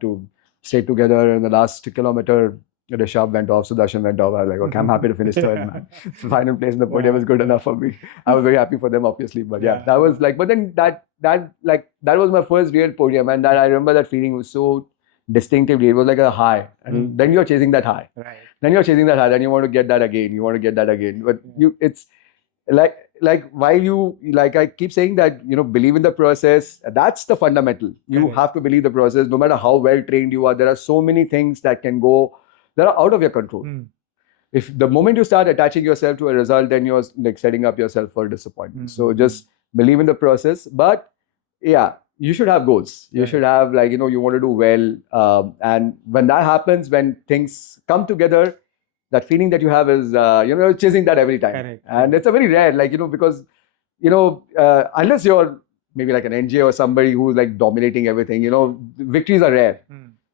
to stay together in the last kilometer. The sharp went off, Sudarshan went off. I was like, okay, I'm happy to finish third, man. Final place in the podium was good enough for me. I was very happy for them, obviously. But yeah, that was like, but then that was my first real podium, and that I remember that feeling was so distinctively. It was like a high, and then you're chasing that high. Right. Then you're chasing that high, then you want to get that again. You want to get that again. But it's like while you, like I keep saying that, you know, believe in the process. That's the fundamental. You have to believe the process. No matter how well trained you are, there are so many things that can go that are out of your control. If the moment you start attaching yourself to a result, then you're like setting up yourself for disappointment. So just believe in the process. But yeah, you should have goals. You should have, like, you know, you want to do well. And when that happens, when things come together, that feeling that you have is, you know, chasing that every time. Correct. And it's a very rare, like, you know, because, you know, unless you're maybe like an NJ or somebody who's like dominating everything, you know, victories are rare.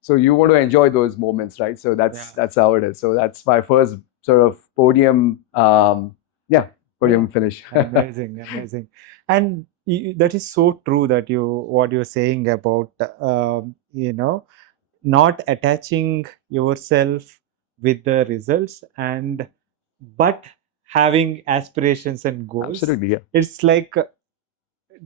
So you want to enjoy those moments, right? So that's how it is. So that's my first sort of podium, podium finish. Amazing. And that is so true that what you're saying about, you know, not attaching yourself with the results but having aspirations and goals. Absolutely, yeah. It's like a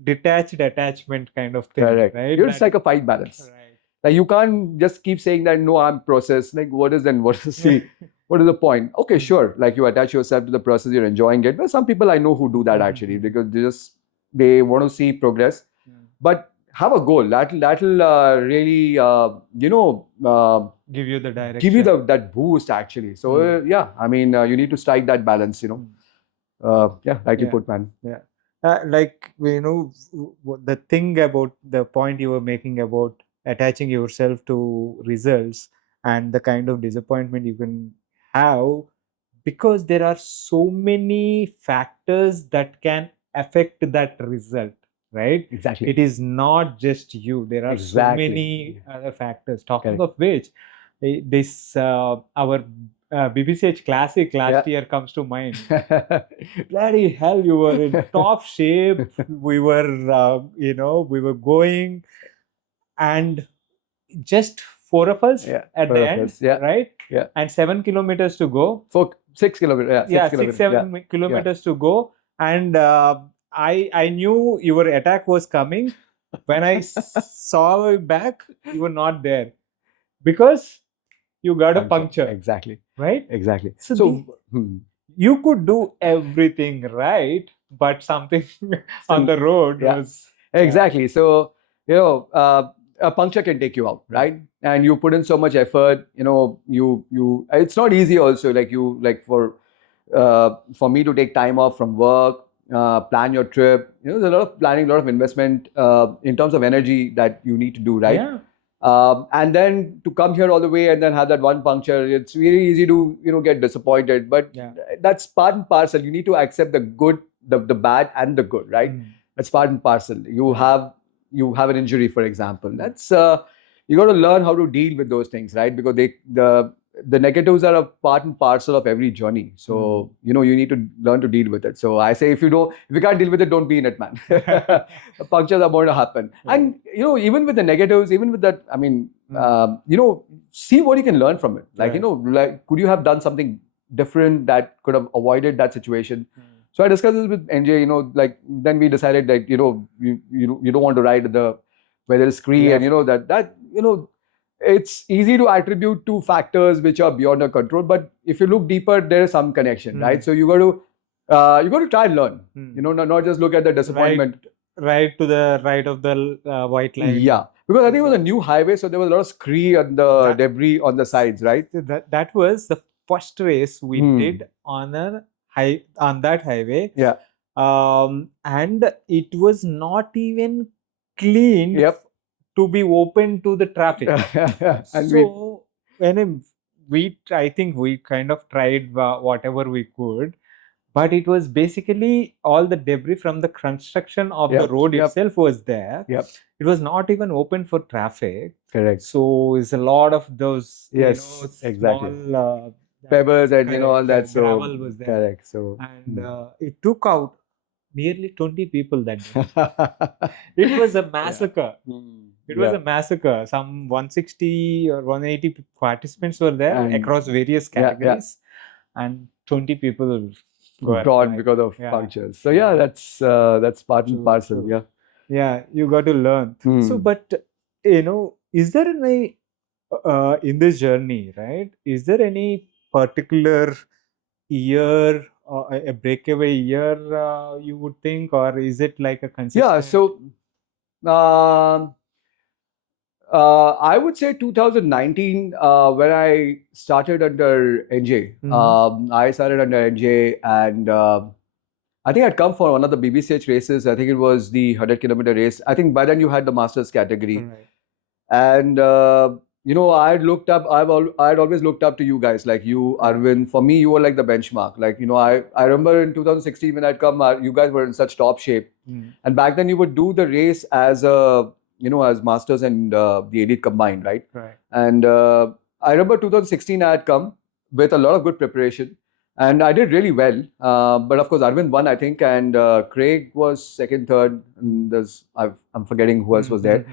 detached attachment kind of thing. Correct. Right? It's like a fight balance. Right. Like you can't just keep saying that, no, I'm process. Like what is the point? Okay, sure. Like you attach yourself to the process, you're enjoying it. But some people I know who do that actually, because they want to see progress. But have a goal. That'll really, you know, give you the direction. Give you that boost actually. So I mean, you need to strike that balance, you know. Like you put, man. Yeah. Like, you know, the thing about the point you were making about attaching yourself to results and the kind of disappointment you can have, because there are so many factors that can affect that result, right? Exactly. It is not just you. There are so many other factors. Talking of which, this our BBCh Classic last year comes to mind. Bloody hell, you were in top shape. We were, you know, we were going, and just 4 of us at the end, right? Yeah. And 7 kilometers to go. 6 kilometers. Yeah, 7 kilometers to go. And I knew your attack was coming. When I saw you back, you were not there because you got a puncture. Exactly. Right? Exactly. So you could do everything right, but something on the road was... Exactly. So, you know, a puncture can take you out, right? And you put in so much effort, you know, you it's not easy also, like for me to take time off from work, plan your trip, you know, there's a lot of planning, a lot of investment in terms of energy that you need to do, right? Yeah. And then to come here all the way and then have that one puncture, it's really easy to, you know, get disappointed, but that's part and parcel. You need to accept the good, the bad and the good, right? That's part and parcel. You have an injury, for example. That's you got to learn how to deal with those things, right? Because the negatives are a part and parcel of every journey. So you know, you need to learn to deal with it. So I say, if you can't deal with it, don't be in it, man. Punctures are bound to happen. And you know, even with the negatives, even with that, I mean, you know, see what you can learn from it. Like, you know, like, could you have done something different that could have avoided that situation? So I discussed this with NJ, you know, like, then we decided that, you know, you don't want to ride the weather scree, and you know, that you know, it's easy to attribute to factors which are beyond your control, but if you look deeper, there is some connection, right? So you got to try and learn, you know, not just look at the disappointment. Right to the right of the white line. Yeah, because I think it was a new highway, so there was a lot of scree and the debris on the sides, right? That was the first race we did on that highway. Yeah. And it was not even clean to be open to the traffic. And so I think we kind of tried whatever we could, but it was basically all the debris from the construction of the road itself was there. It was not even open for traffic. Correct. So it's a lot of those, small pebbles and you know all that. So gravel was there. Correct. So and it took out nearly 20 people that day. It was a massacre. It was a massacre. Some 160 or 180 participants were there And- across various categories, and 20 people got gone because of Yeah. punctures. So yeah, that's part and True, parcel. true. Yeah. Yeah, you got to learn. So, Hmm. but is there any in this journey, right? Is there any particular year or a breakaway year you would think, or is it like a consistent? Yeah. So. Um I would say 2019, when I started under NJ. I started under NJ, and I think I'd come for one of the BBCh races. I think it was the 100-kilometer race. I think by then you had the Masters category. Right. And I'd always looked up to you guys, like you, Arvind. For me, you were like the benchmark. Like, I remember in 2016 when I'd come, you guys were in such top shape. And back then you would do the race as as Masters and the Elite combined, right? Right. And I remember 2016 I had come with a lot of good preparation, and I did really well. But of course, Arvind won, I think, and Craig was second, third. And I'm forgetting who else was there.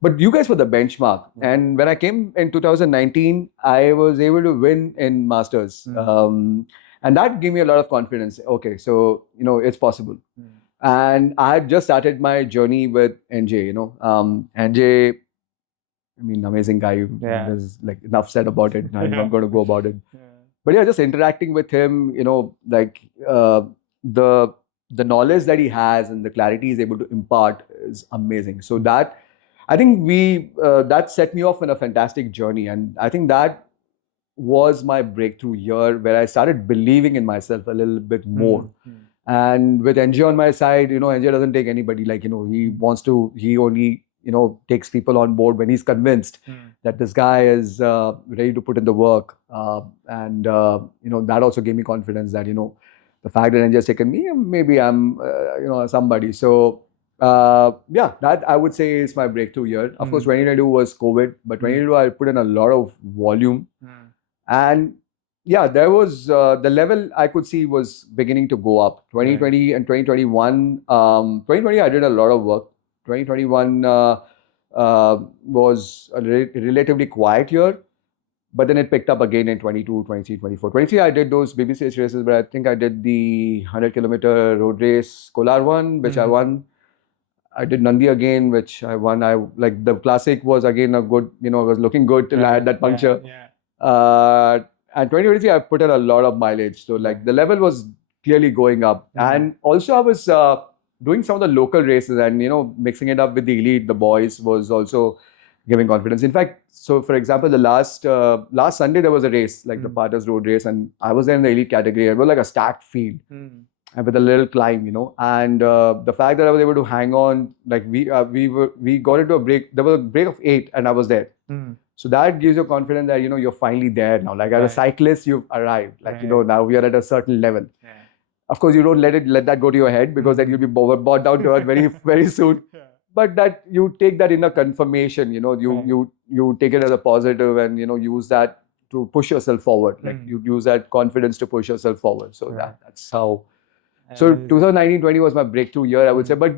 But you guys were the benchmark. And when I came in 2019, I was able to win in Masters. And that gave me a lot of confidence. Okay, so, it's possible. And I had just started my journey with NJ, NJ, I mean, amazing guy. There's like enough said about it. I'm not going to go about it. But yeah, just interacting with him, the knowledge that he has and the clarity he's able to impart is amazing. So that, I think that set me off on a fantastic journey. And I think that was my breakthrough year where I started believing in myself a little bit more. And with NJ on my side, NJ doesn't take anybody. Like, he only, takes people on board when he's convinced that this guy is ready to put in the work. And that also gave me confidence that, the fact that NJ has taken me, maybe I'm, somebody. So, that I would say is my breakthrough year. Of course, 2022 was COVID, but 2022 I put in a lot of volume. And yeah, there was the level I could see was beginning to go up. 2020 and 2021. 2020 I did a lot of work. 2021 was a relatively quiet year, but then it picked up again in 22, 23, 24. 23 I did those BBCh races, but I think I did the 100-kilometer road race, Kolar one, which I won. I did Nandi again, which I won. I like the classic was again a good, it was looking good till I had that puncture. And 2023, I put in a lot of mileage. So like the level was clearly going up. And also I was doing some of the local races and, mixing it up with the elite, the boys was also giving confidence. In fact, so for example, the last Sunday, there was a race, like the Patas Road race, and I was there in the elite category. It was like a stacked field. And with a little climb, and the fact that I was able to hang on, like we got into a break. There was a break of 8, and I was there. So that gives you confidence that you're finally there now. Like as a cyclist, you've arrived. Like now we are at a certain level. Of course, you don't let that go to your head because then you'll be brought down to earth very very soon. But that you take that in a confirmation. You take it as a positive and use that to push yourself forward. Like you use that confidence to push yourself forward. So that's how. So 2019-20 was my breakthrough year, I would say. But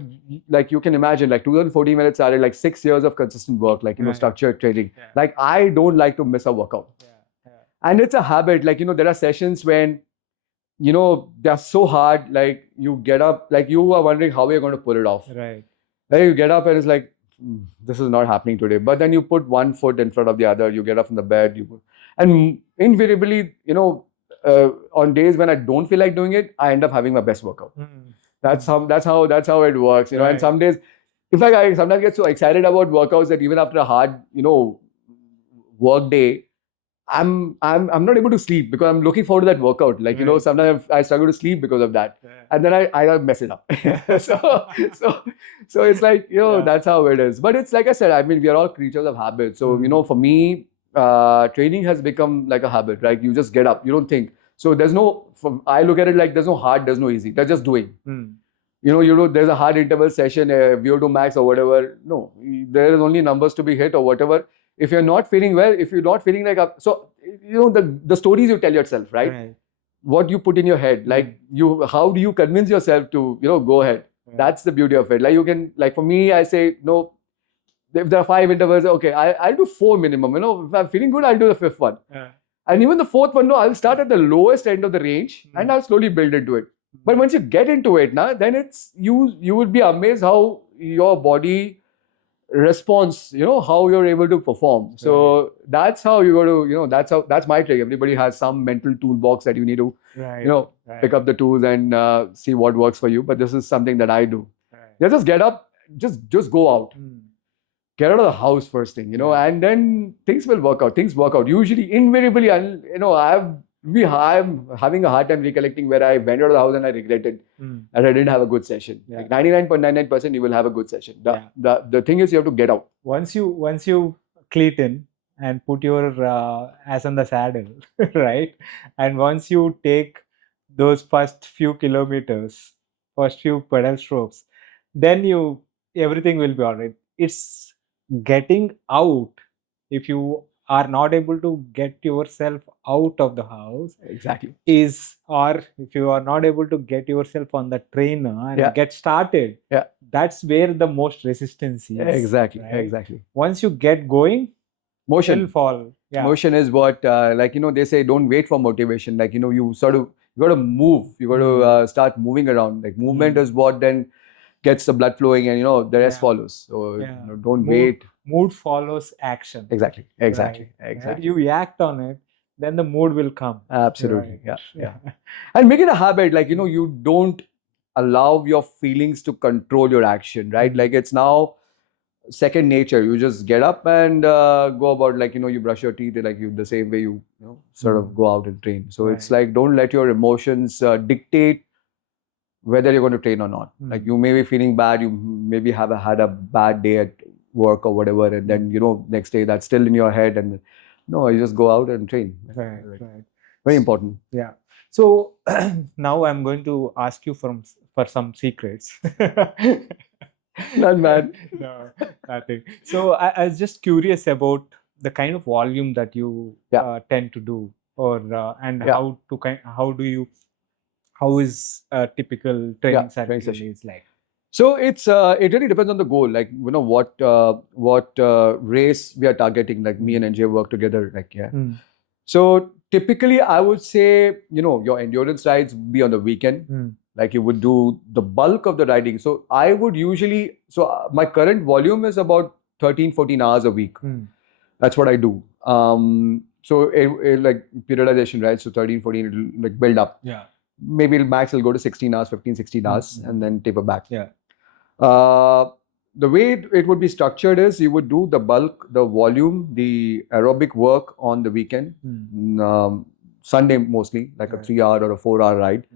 like you can imagine, like 2014 when it started, like 6 years of consistent work, like, structured training. Like I don't like to miss a workout. And it's a habit. Like, there are sessions when, they're so hard, like you get up, like you are wondering how you're going to pull it off. Then you get up and it's like, this is not happening today. But then you put one foot in front of the other, you get up from the bed, and invariably, on days when I don't feel like doing it, I end up having my best workout. That's how it works, And some days, in fact, I sometimes get so excited about workouts that even after a hard, work day, I'm not able to sleep because I'm looking forward to that workout. Like sometimes I struggle to sleep because of that, and then I mess it up. so it's like that's how it is. But it's like I said, I mean, we are all creatures of habit. So for me, training has become like a habit, right? You just get up, you don't think. So I look at it like there's no hard, there's no easy. They're just doing. There's a hard interval session, VO2 max or whatever. No, there is only numbers to be hit or whatever. If you're not feeling well, if you're not feeling like so the stories you tell yourself, right? What you put in your head, like how do you convince yourself to go ahead? That's the beauty of it. Like you can, like for me, I say no. if there are 5 intervals, okay, I'll do 4 minimum. If I'm feeling good, I'll do the 5th one. And even the 4th one, no, I'll start at the lowest end of the range and I'll slowly build into it. But once you get into it, then it's you would be amazed how your body response, how you're able to perform. So that's how you got to, that's my trick. Everybody has some mental toolbox that you need to, pick up the tools and see what works for you. But this is something that I do. Just get up, just go out. Get out of the house first thing, and then things will work out. Things work out. Usually, invariably, I'm having a hard time recollecting where I went out of the house and I regretted that I didn't have a good session. Like 99.99% you will have a good session. The thing is you have to get out. Once you cleat in and put your ass on the saddle, right? And once you take those first few kilometers, first few pedal strokes, then everything will be all right. It's getting out. If you are not able to get yourself out of the house, exactly, or if you are not able to get yourself on the trainer and get started, that's where the most resistance is. Exactly, right? exactly. Once you get going, motion will fall. Motion is what they say, don't wait for motivation. You got to move. You got to start moving around. Like movement is what then gets the blood flowing, and the rest follows. So don't wait. Mood follows action. Exactly. Right? You act on it, then the mood will come. Absolutely. Right. Yeah. And make it a habit. You don't allow your feelings to control your action, right? Like it's now second nature. You just get up and go about, you brush your teeth the same way you sort of go out and train. So it's like, don't let your emotions dictate whether you're going to train or not. Like you may be feeling bad, you maybe have had a bad day at work or whatever, and then next day that's still in your head, and you just go out and train. Right. Very important. Yeah. So now I'm going to ask you for some secrets. None, man. No, nothing. So I was just curious about the kind of volume that you tend to do, or how is a typical training session is like? So it really depends on the goal. Like what race we are targeting. Like me and NJ work together. So typically I would say your endurance rides be on the weekend. Like you would do the bulk of the riding. So I would usually my current volume is about 13-14 hours a week. That's what I do. So like periodization, right? So 13-14 it'll like build up. Maybe max will go to 16 hours, 15-16 hours, and then taper back. The way it would be structured is you would do the bulk, the volume, the aerobic work on the weekend, Sunday mostly, like a 3-hour or a 4-hour ride.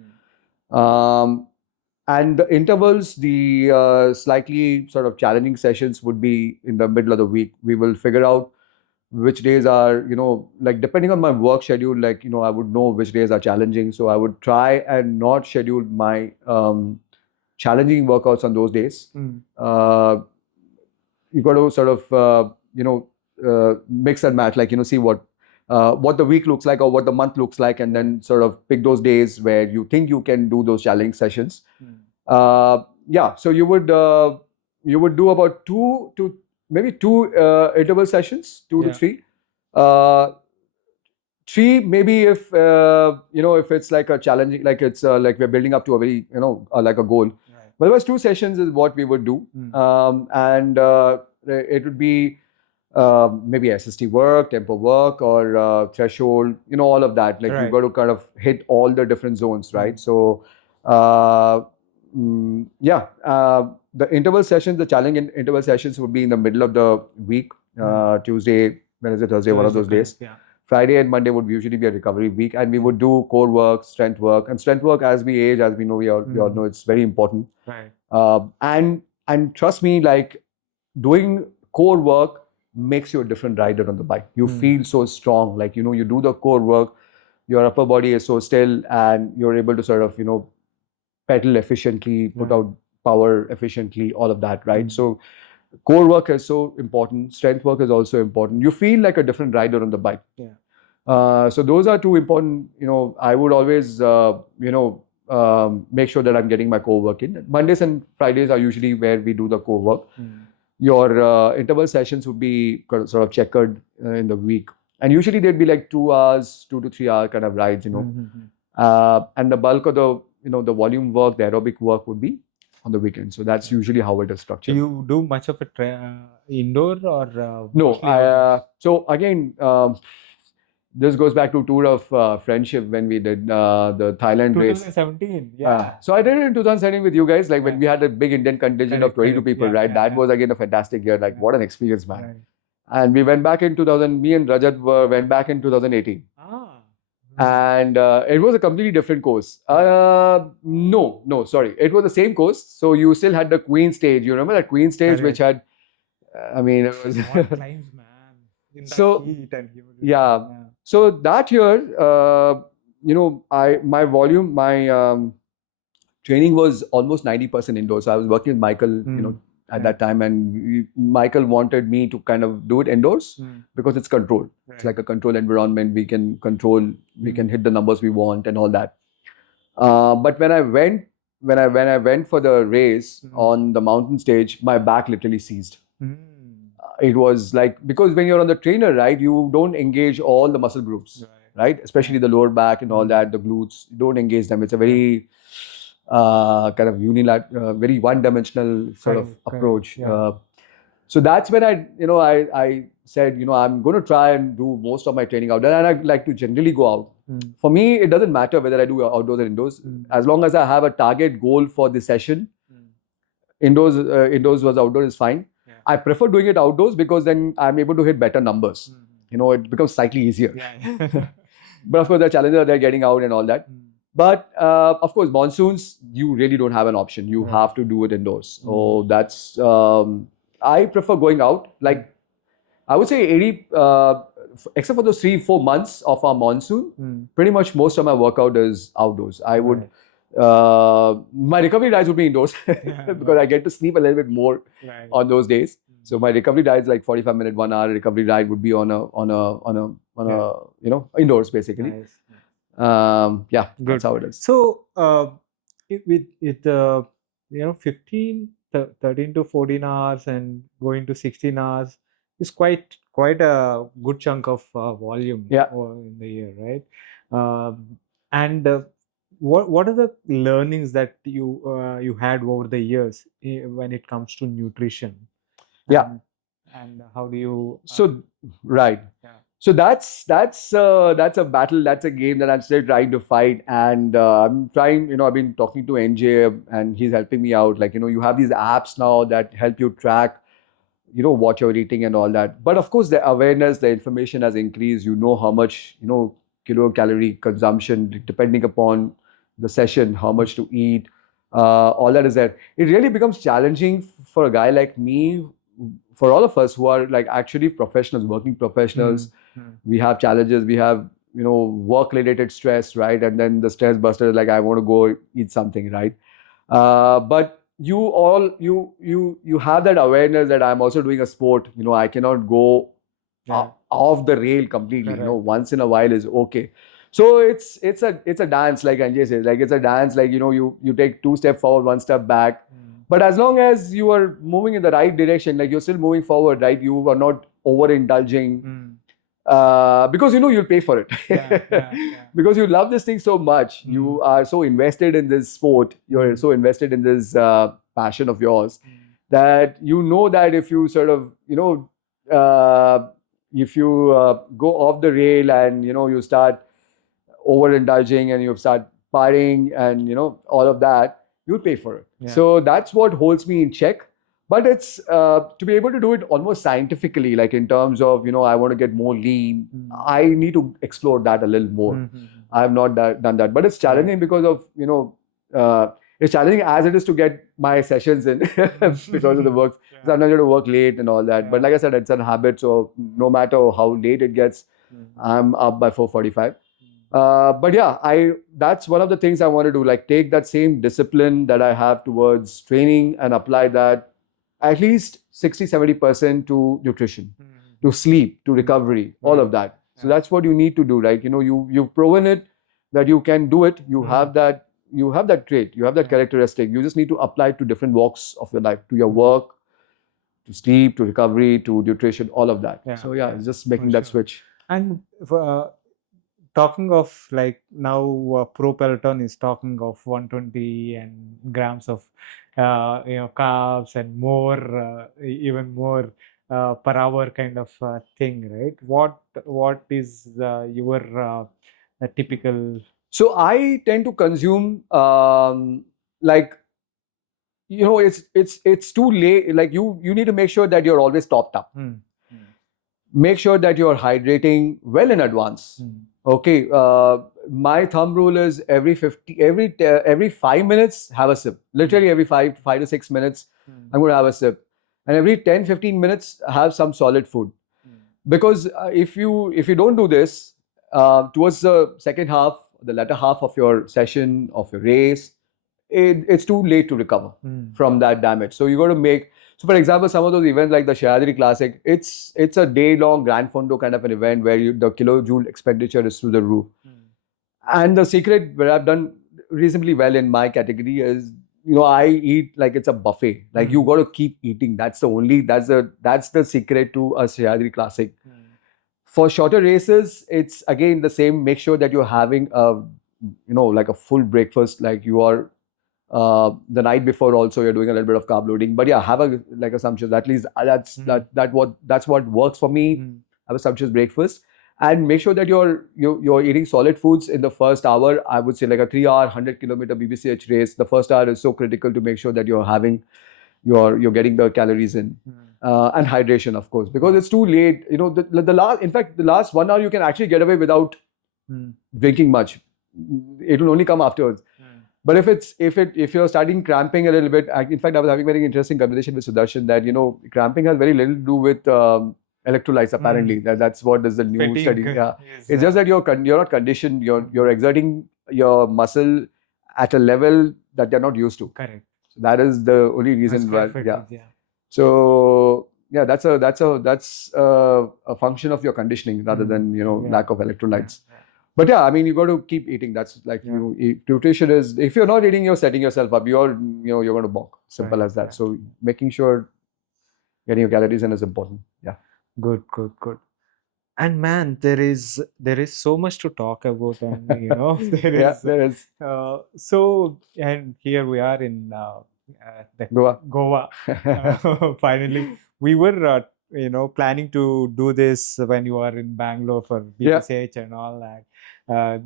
And the intervals, the slightly sort of challenging sessions would be in the middle of the week. We will figure out which days are, depending on my work schedule, I would know which days are challenging. So I would try and not schedule my challenging workouts on those days. You got to sort of, mix and match, see what the week looks like or what the month looks like, and then sort of pick those days where you think you can do those challenging sessions. So you would do about 2 to maybe 2 interval sessions, 2 to 3. 3 maybe if if it's like a challenging, like it's like we're building up to a very like a goal. But otherwise 2 sessions is what we would do, and it would be maybe SST work, tempo work, or threshold, all of that. Like you've got to kind of hit all the different zones, right? So the interval sessions, the challenging interval sessions would be in the middle of the week, Tuesday, Wednesday, Thursday, one of those days. Friday and Monday would usually be a recovery week, and we would do core work, strength work, and strength work as we age, as we know, we all know it's very important. And trust me, like doing core work makes you a different rider on the bike. You feel so strong, like you do the core work, your upper body is so still, and you're able to sort of pedal efficiently, put out power efficiently, all of that, right? So core work is so important. Strength work is also important. You feel like a different rider on the bike. So those are 2 important. I would always make sure that I'm getting my core work in. Mondays and Fridays are usually where we do the core work. your interval sessions would be sort of checkered in the week. And usually they'd be like 2 hours, 2 to 3 hour kind of rides, and the bulk of the volume work, the aerobic work would be on the weekend. So that's usually how it is Do structured. you do much of a indoor or No, mostly outdoors? so again, this goes back to tour of friendship when we did the Thailand race. 2017, yeah. So I did it in 2017 with you guys, like when Yeah. we had a big Indian contingent of Correct, 22 correct. people, Yeah, right? yeah, That yeah. was again a fantastic year. Like Yeah. what an experience, man. Right. And we went back in 2000. Me and Rajat went back in 2018. Ah. And it was a completely different course. No, sorry. It was the same course. So you still had the Queen stage. You remember that Queen stage, which had, I mean, it was. What climbs, man. In that So, heat and humidity. yeah. So that year, my volume, my training was almost 90% indoors. So I was working with Michael, at that time, and Michael wanted me to kind of do it indoors because it's controlled. Right. It's like a controlled environment. We can control, we can hit the numbers we want and all that. But when I went for the race on the mountain stage, my back literally seized. It was like, because when you're on the trainer, right, you don't engage all the muscle groups, right? Especially the lower back and all that, the glutes, you don't engage them. It's a very kind of unilateral, very one-dimensional sort of approach. Yeah. So that's when I said, I'm going to try and do most of my training outdoors, and I like to generally go out. For me, it doesn't matter whether I do outdoors or indoors, as long as I have a target goal for the session. Indoors was outdoors is fine. Yeah. I prefer doing it outdoors because then I'm able to hit better numbers. It becomes slightly easier. Yeah. But of course, the challenges are there getting out and all that. But of course, monsoons, you really don't have an option. You have to do it indoors. So that's, I prefer going out. Like, I would say 80, except for those 3-4 months of our monsoon, pretty much most of my workout is outdoors. I would, my recovery rides would be indoors because I get to sleep a little bit more on those days. So my recovery rides, like 45-minute, 1 hour recovery ride, would be on a indoors basically. Nice. That's how it is. So, with 13 to 14 hours and going to 16 hours is quite a good chunk of volume in the year, right? What are the learnings that you had over the years when it comes to nutrition? And how do you? Right. Yeah. So that's a battle. That's a game that I'm still trying to fight, and I'm trying. I've been talking to NJ, and he's helping me out. Like, you have these apps now that help you track, what you're eating and all that. But of course, the awareness, the information has increased. You know how much, kilocalorie consumption, depending upon the session, how much to eat. All that is there. It really becomes challenging for a guy like me, for all of us who are like actually professionals, working professionals. We have challenges. We have, work-related stress, right? And then the stress buster is like, I want to go eat something, right? But you have that awareness that I'm also doing a sport. I cannot go off the rail completely. Once in a while is okay. So it's a dance, like Anjay says. Like, it's a dance. Like, you take 2 steps forward, 1 step back. But as long as you are moving in the right direction, like you're still moving forward, right? You are not overindulging. Because you'll pay for it. Because you love this thing so much. You are so invested in this sport. You're so invested in this passion of yours that that if you sort of, if you go off the rail and, you start overindulging and you start partying and, all of that, you'll pay for it. So that's what holds me in check. But it's to be able to do it almost scientifically, like in terms of, I want to get more lean. I need to explore that a little more. I have not done that. But it's challenging because of, it's challenging as it is to get my sessions in because of the work. Sometimes you have to work late and all that. But like I said, it's a habit. So no matter how late it gets, I'm up by 4:45. But yeah, that's one of the things I want to do, like take that same discipline that I have towards training and apply that at least 60-70% to nutrition, to sleep, to recovery, all of that. So that's what you need to do. Like, you've proven it that you can do it. You have that trait, you have that characteristic. You just need to apply it to different walks of your life, to your work, to sleep, to recovery, to nutrition, all of that. Yeah, So yeah, yeah, it's just making for that sure. switch. And talking of like now, Pro Peloton is talking of 120 and grams of carbs and more, even more per hour kind of thing, right? What is your typical? So I tend to consume like it's too late. Like you need to make sure that you're always topped up. Mm, Make sure that you're hydrating well in advance. mm, Okay, my thumb rule is every 5 minutes have a sip. Literally every 5 to 6 minutes, mm, I'm going to have a sip, and every 10-15 minutes have some solid food. Because if you don't do this towards the second half, the latter half of your session of your race, it's too late to recover from that damage. So you got to make. So for example, some of those events like the Kalahatty Classic, it's a day-long Grand Fondo kind of an event where the kilojoule expenditure is through the roof. And the secret where I've done reasonably well in my category is, I eat like it's a buffet. Like you got to keep eating. That's the secret to a Kalahatty Classic. For shorter races, it's again the same. Make sure that you're having like a full breakfast, like you are the night before. Also, you're doing a little bit of carb loading. But yeah, have a like a sumptuous. At least that's what works for me. Have a sumptuous breakfast, and make sure that you're eating solid foods in the first hour. I would say like a 3-hour, 100-kilometer BBCh race. The first hour is so critical to make sure that you're getting the calories in. And hydration, of course, because it's too late. The last 1 hour you can actually get away without drinking much. It will only come afterwards. But if you're starting cramping a little bit, in fact, I was having a very interesting conversation with Sudarshan that cramping has very little to do with electrolytes. Apparently, that's what is the new Fatigue study. Yeah, is, it's just that you're not conditioned. You're exerting your muscle at a level that they're not used to. correct. So that is the only reason why. Muscular Yeah. fatigue, yeah. So yeah, that's a function of your conditioning rather than lack of electrolytes. Yeah. But yeah, I mean, you got to keep eating. That's like nutrition is. If you're not eating, you're setting yourself up. You're going to balk. Simple as that. Right. So making sure getting your calories in is important. Yeah. Good. And man, there is so much to talk about, and There is. So, and here we are in Goa. Finally, we were planning to do this when you are in Bangalore for BBCh and all that.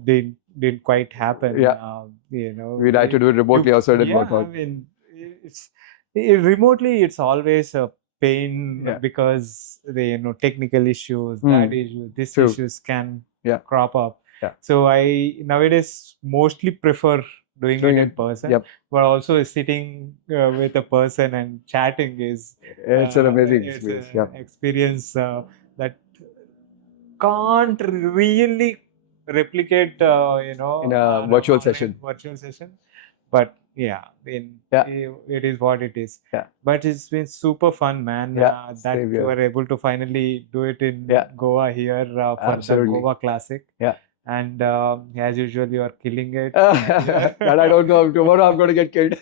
Didn't quite happen. Yeah. We tried to do it remotely also. It didn't work out. I mean, remotely it's always a pain because the technical issues, that issue, this True. issues can crop up. Yeah. So I nowadays mostly prefer doing it in person. Yep. But also sitting with a person and chatting is It's an amazing experience. It's an experience that can't really replicate in a virtual session. But yeah, it is what it is. Yeah. But it's been super fun, man. Yeah, That same you here. were able to finally do it in Goa here for the Absolutely. Goa Classic. Yeah. And as usual, you are killing it. That I don't know. Tomorrow I'm going to get killed.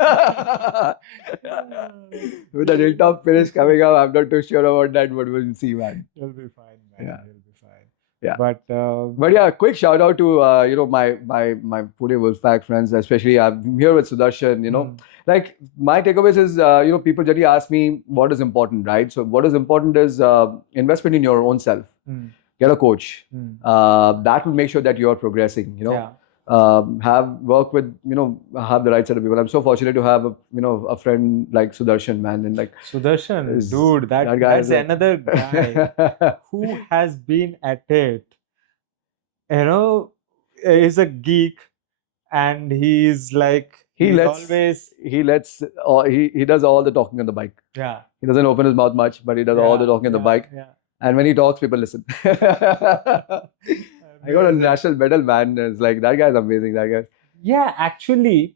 With the hilltop finish coming up, I'm not too sure about that, but we'll see, man. You'll be fine, man. Yeah. You'll be fine. Yeah. But yeah, quick shout out to my Pune Wolfpack friends, especially I'm here with Sudarshan. Like my takeaways is people generally ask me what is important, right? So what is important is investment in your own self. Get a coach. That will make sure that you are progressing. Have work with have the right set of people. I'm so fortunate to have a friend like Sudarshan, man, and like Sudarshan, dude, that's another guy who has been at it. He's a geek, and he's like he does all the talking on the bike. Yeah. He doesn't open his mouth much, but he does all the talking on the bike. Yeah. And when he talks, people listen. I got a national medal, man. It's like, that guy's amazing, that guy. Yeah, actually,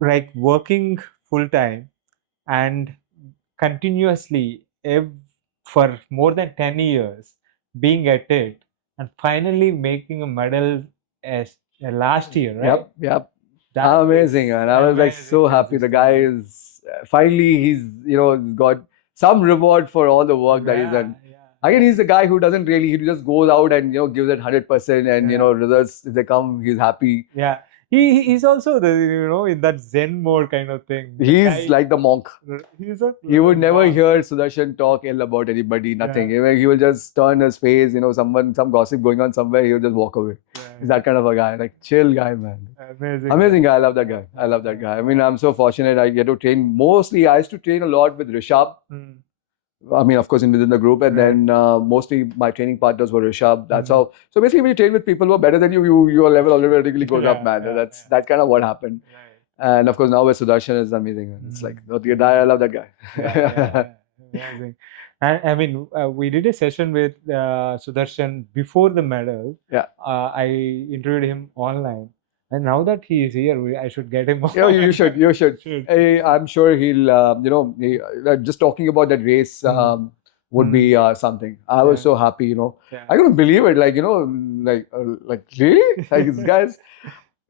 like working full time and continuously for more than 10 years, being at it, and finally making a medal last year, right? Yep. Amazing, man. I was like so happy. The guy is finally he's got some reward for all the work that he's done. Again, he's the guy who doesn't really, he just goes out and gives it 100%, and results, if they come, he's happy. Yeah. He's also the in that Zen mode kind of thing. He's like the monk. He would never monk. hear Sudarshan talk ill about anybody, nothing. He will just turn his face, some gossip going on somewhere, he'll just walk away. He's that kind of a guy, like chill guy, man. Amazing guy. I love that guy. I love that guy. I mean, I'm so fortunate. I get to train mostly. I used to train a lot with Rishabh. I mean, of course, within the group, and then mostly my training partners were Rishabh. That's how. So basically, when you train with people who are better than you, your level automatically goes up, man. That's kind of what happened. And of course, now with Sudarshan is amazing. It's like, I love that guy. Amazing. And I mean, we did a session with Sudarshan before the medal. I interviewed him online. And now that he is here, I should get him on. You should. I'm sure he'll, just talking about that race would be something. I was so happy, I couldn't believe it. Like, like really? Like, these guys,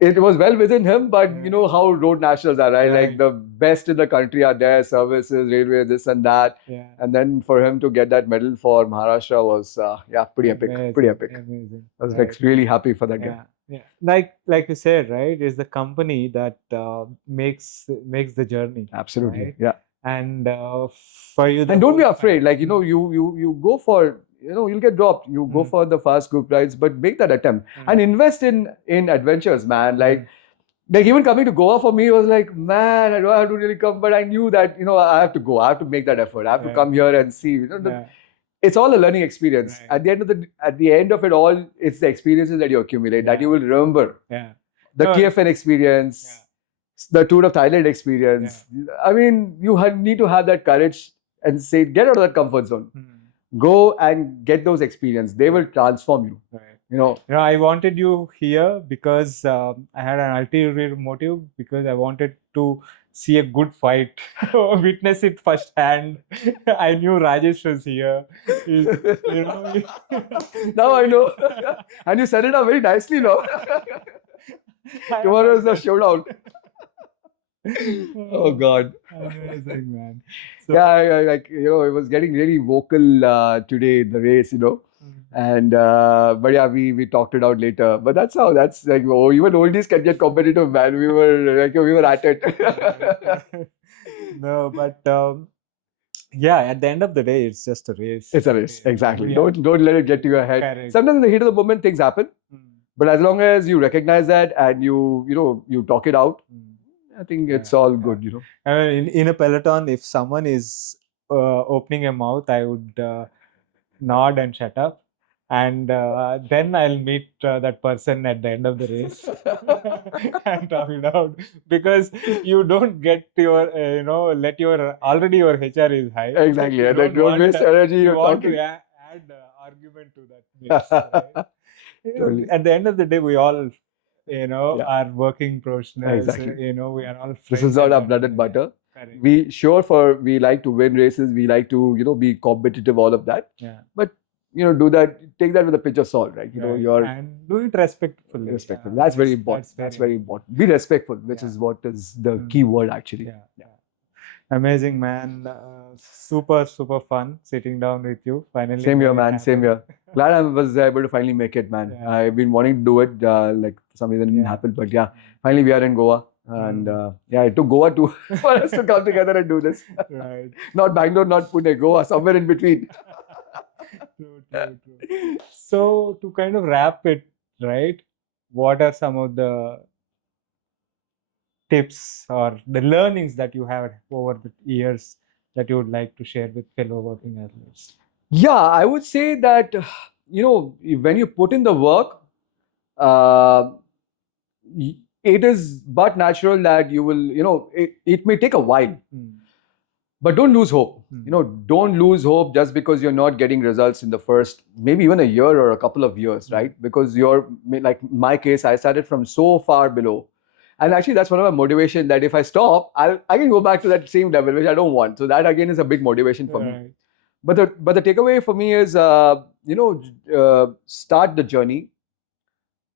it was well within him, but how road nationals are, right? Like, the best in the country are there, services, railways, this and that. And then for him to get that medal for Maharashtra was, pretty epic. Pretty epic. Amazing. I was like really happy for that guy. Yeah, like you said, right? It's the company that makes the journey. Absolutely, right? yeah. And for you, and don't be afraid. Like you go for you'll get dropped. You go for the fast group rides, but make that attempt and invest in adventures, man. Like even coming to Goa for me was like, man, I don't have to really come, but I knew that I have to go. I have to make that effort. I have to come here and see. It's all a learning experience. At the end of it all, it's the experiences that you accumulate that you will remember. The TFN experience, the Tour of Thailand experience. I mean, you need to have that courage and say, get out of that comfort zone. Go and get those experiences. They will transform you. I wanted you here because I had an ulterior motive, because I wanted to see a good fight, witness it firsthand. I knew Rajesh was here. Now I know. And you set it up very nicely now. Tomorrow is the showdown. Oh God. Amazing, man. So, it was getting really vocal today, the race, And but we talked it out later. But that's like, even oldies can get competitive, man. We were at it. No, but at the end of the day, it's just a race. It's a race, exactly. Don't let it get to your head. Correct. Sometimes in the heat of the moment, things happen. But as long as you recognize that and you talk it out, I think it's all good. I mean, in a peloton, if someone is opening a mouth, I would nod and shut up. And then I'll meet that person at the end of the race and talk it out, because you don't get your, let your HR is high. Exactly. You don't waste energy. You want to add argument to that mix. Right? Totally. At the end of the day, we all, are working professionals. Exactly. We are all friends. This is not our bread and butter. Correct. We like to win races. We like to, be competitive, all of that. Yeah. But do that, take that with a pinch of salt, right? And do it respectfully. Respectful. That's very important. That's very important. Be respectful, which is what is the key word actually. Yeah. Amazing, man. Super fun sitting down with you. Finally. Same here, man. Same here. Glad I was able to finally make it, man. I've been wanting to do it, like for some reason it didn't happen, but finally we are in Goa. And it took Goa too for us to come together and do this. Right. Not Bangalore, not Pune, Goa, somewhere in between. True. So to kind of wrap it, right? What are some of the tips or the learnings that you have over the years that you would like to share with fellow working athletes? Yeah, I would say that, when you put in the work, it is but natural that you will, it may take a while. But don't lose hope. Don't lose hope just because you're not getting results in the first, maybe even a year or a couple of years, right? Because like my case, I started from so far below. And actually, that's one of my motivation, that if I stop, I can go back to that same level, which I don't want. So that again is a big motivation for me. But the takeaway for me is, start the journey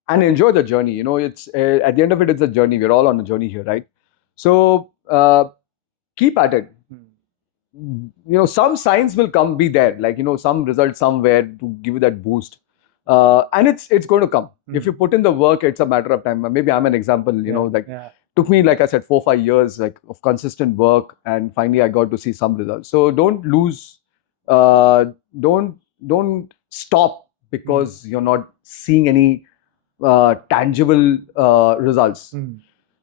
and enjoy the journey. It's at the end of it, it's a journey. We're all on a journey here, right? So keep at it. Some signs will be there, like, some result somewhere to give you that boost. And it's going to come. If you put in the work, it's a matter of time. Maybe I'm an example, took me, like I said, 4-5 years of consistent work, and finally I got to see some results. So don't lose, don't stop because you're not seeing any tangible results.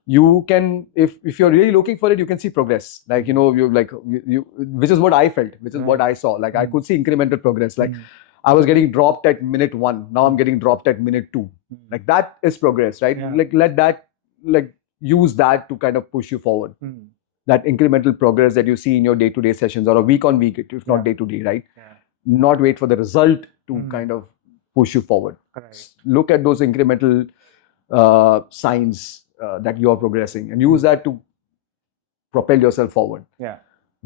You can, if you're really looking for it, you can see progress. Like, which is what I felt, which is what I saw. Like, I could see incremental progress. Like, I was getting dropped at minute 1. Now I'm getting dropped at minute 2. Like, that is progress, right? Like, let that, use that to kind of push you forward. That incremental progress that you see in your day-to-day sessions, or a week on week, if not day-to-day, right? Not wait for the result to kind of push you forward. Look at those incremental signs that you are progressing, and use that to propel yourself forward.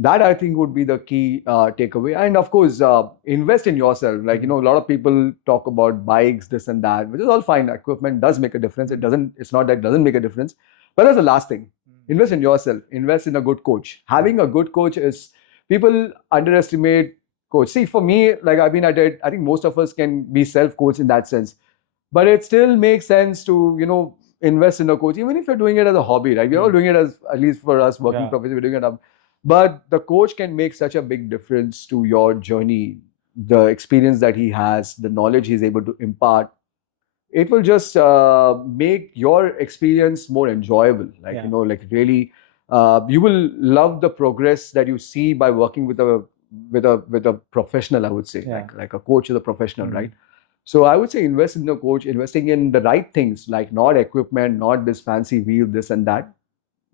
That, I think, would be the key takeaway. And of course, invest in yourself. Like, a lot of people talk about bikes, this and that, which is all fine. Equipment does make a difference. It's not that it doesn't make a difference. But that's the last thing. Invest in yourself. Invest in a good coach. Having a good coach is, people underestimate coach. See, for me, like, I've been at it, I think most of us can be self-coached in that sense. But it still makes sense to, invest in a coach, even if you're doing it as a hobby, right? We're all doing it at least for us working professionally, we're doing it. But the coach can make such a big difference to your journey. The experience that he has, the knowledge he's able to impart, it will just make your experience more enjoyable. Like, really, you will love the progress that you see by working with a professional, I would say. Like a coach is a professional, right? So I would say invest in the coach, investing in the right things, like not equipment, not this fancy wheel, this and that.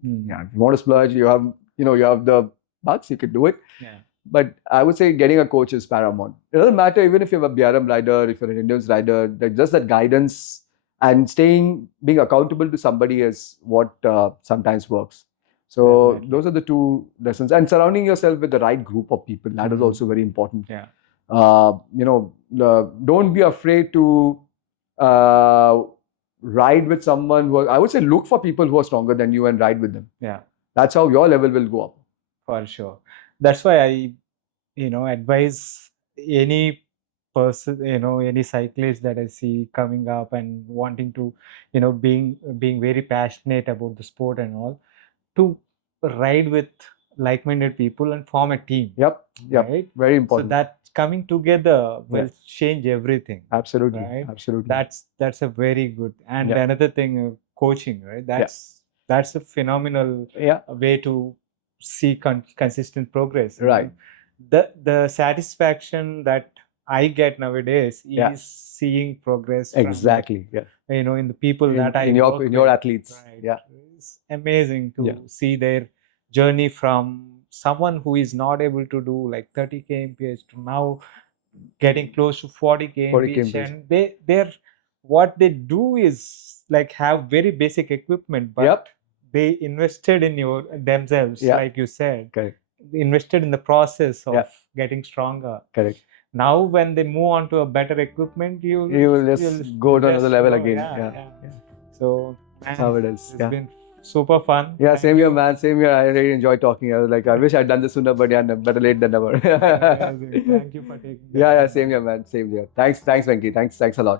If you want to splurge, you have the bucks, you can do it. But I would say getting a coach is paramount. It doesn't matter even if you're a BRM rider, if you're an endurance rider, just that guidance and being accountable to somebody is what sometimes works. So those are the 2 lessons. And surrounding yourself with the right group of people, that is also very important. Don't be afraid to ride with someone I would say, look for people who are stronger than you and ride with them. That's how your level will go up. For sure. That's why I, advise any person, any cyclist that I see coming up and wanting to, being very passionate about the sport and all, to ride with like-minded people and form a team. Right? Very important. So that coming together will change everything. Absolutely. Right? Absolutely. That's a very good. And another thing, coaching, right? That's a phenomenal way to see consistent progress. Right. The satisfaction that I get nowadays is seeing progress. Exactly. In the people that I in your athletes. Right. It's amazing to see their journey from someone who is not able to do like 30 kmph to now getting close to 40 kmph. And they're what they do is like have very basic equipment, but they invested in themselves, like you said. Correct. Invested in the process of getting stronger. Correct. Now, when they move on to a better equipment, you will just go to another level again. So that's how it is. It's been super fun. Same here, man. Same here. I really enjoyed talking. I was like, I wish I'd done this sooner, but better late than never. Thank you for taking. Same here, man. Same here. Thanks, Venki. Thanks a lot.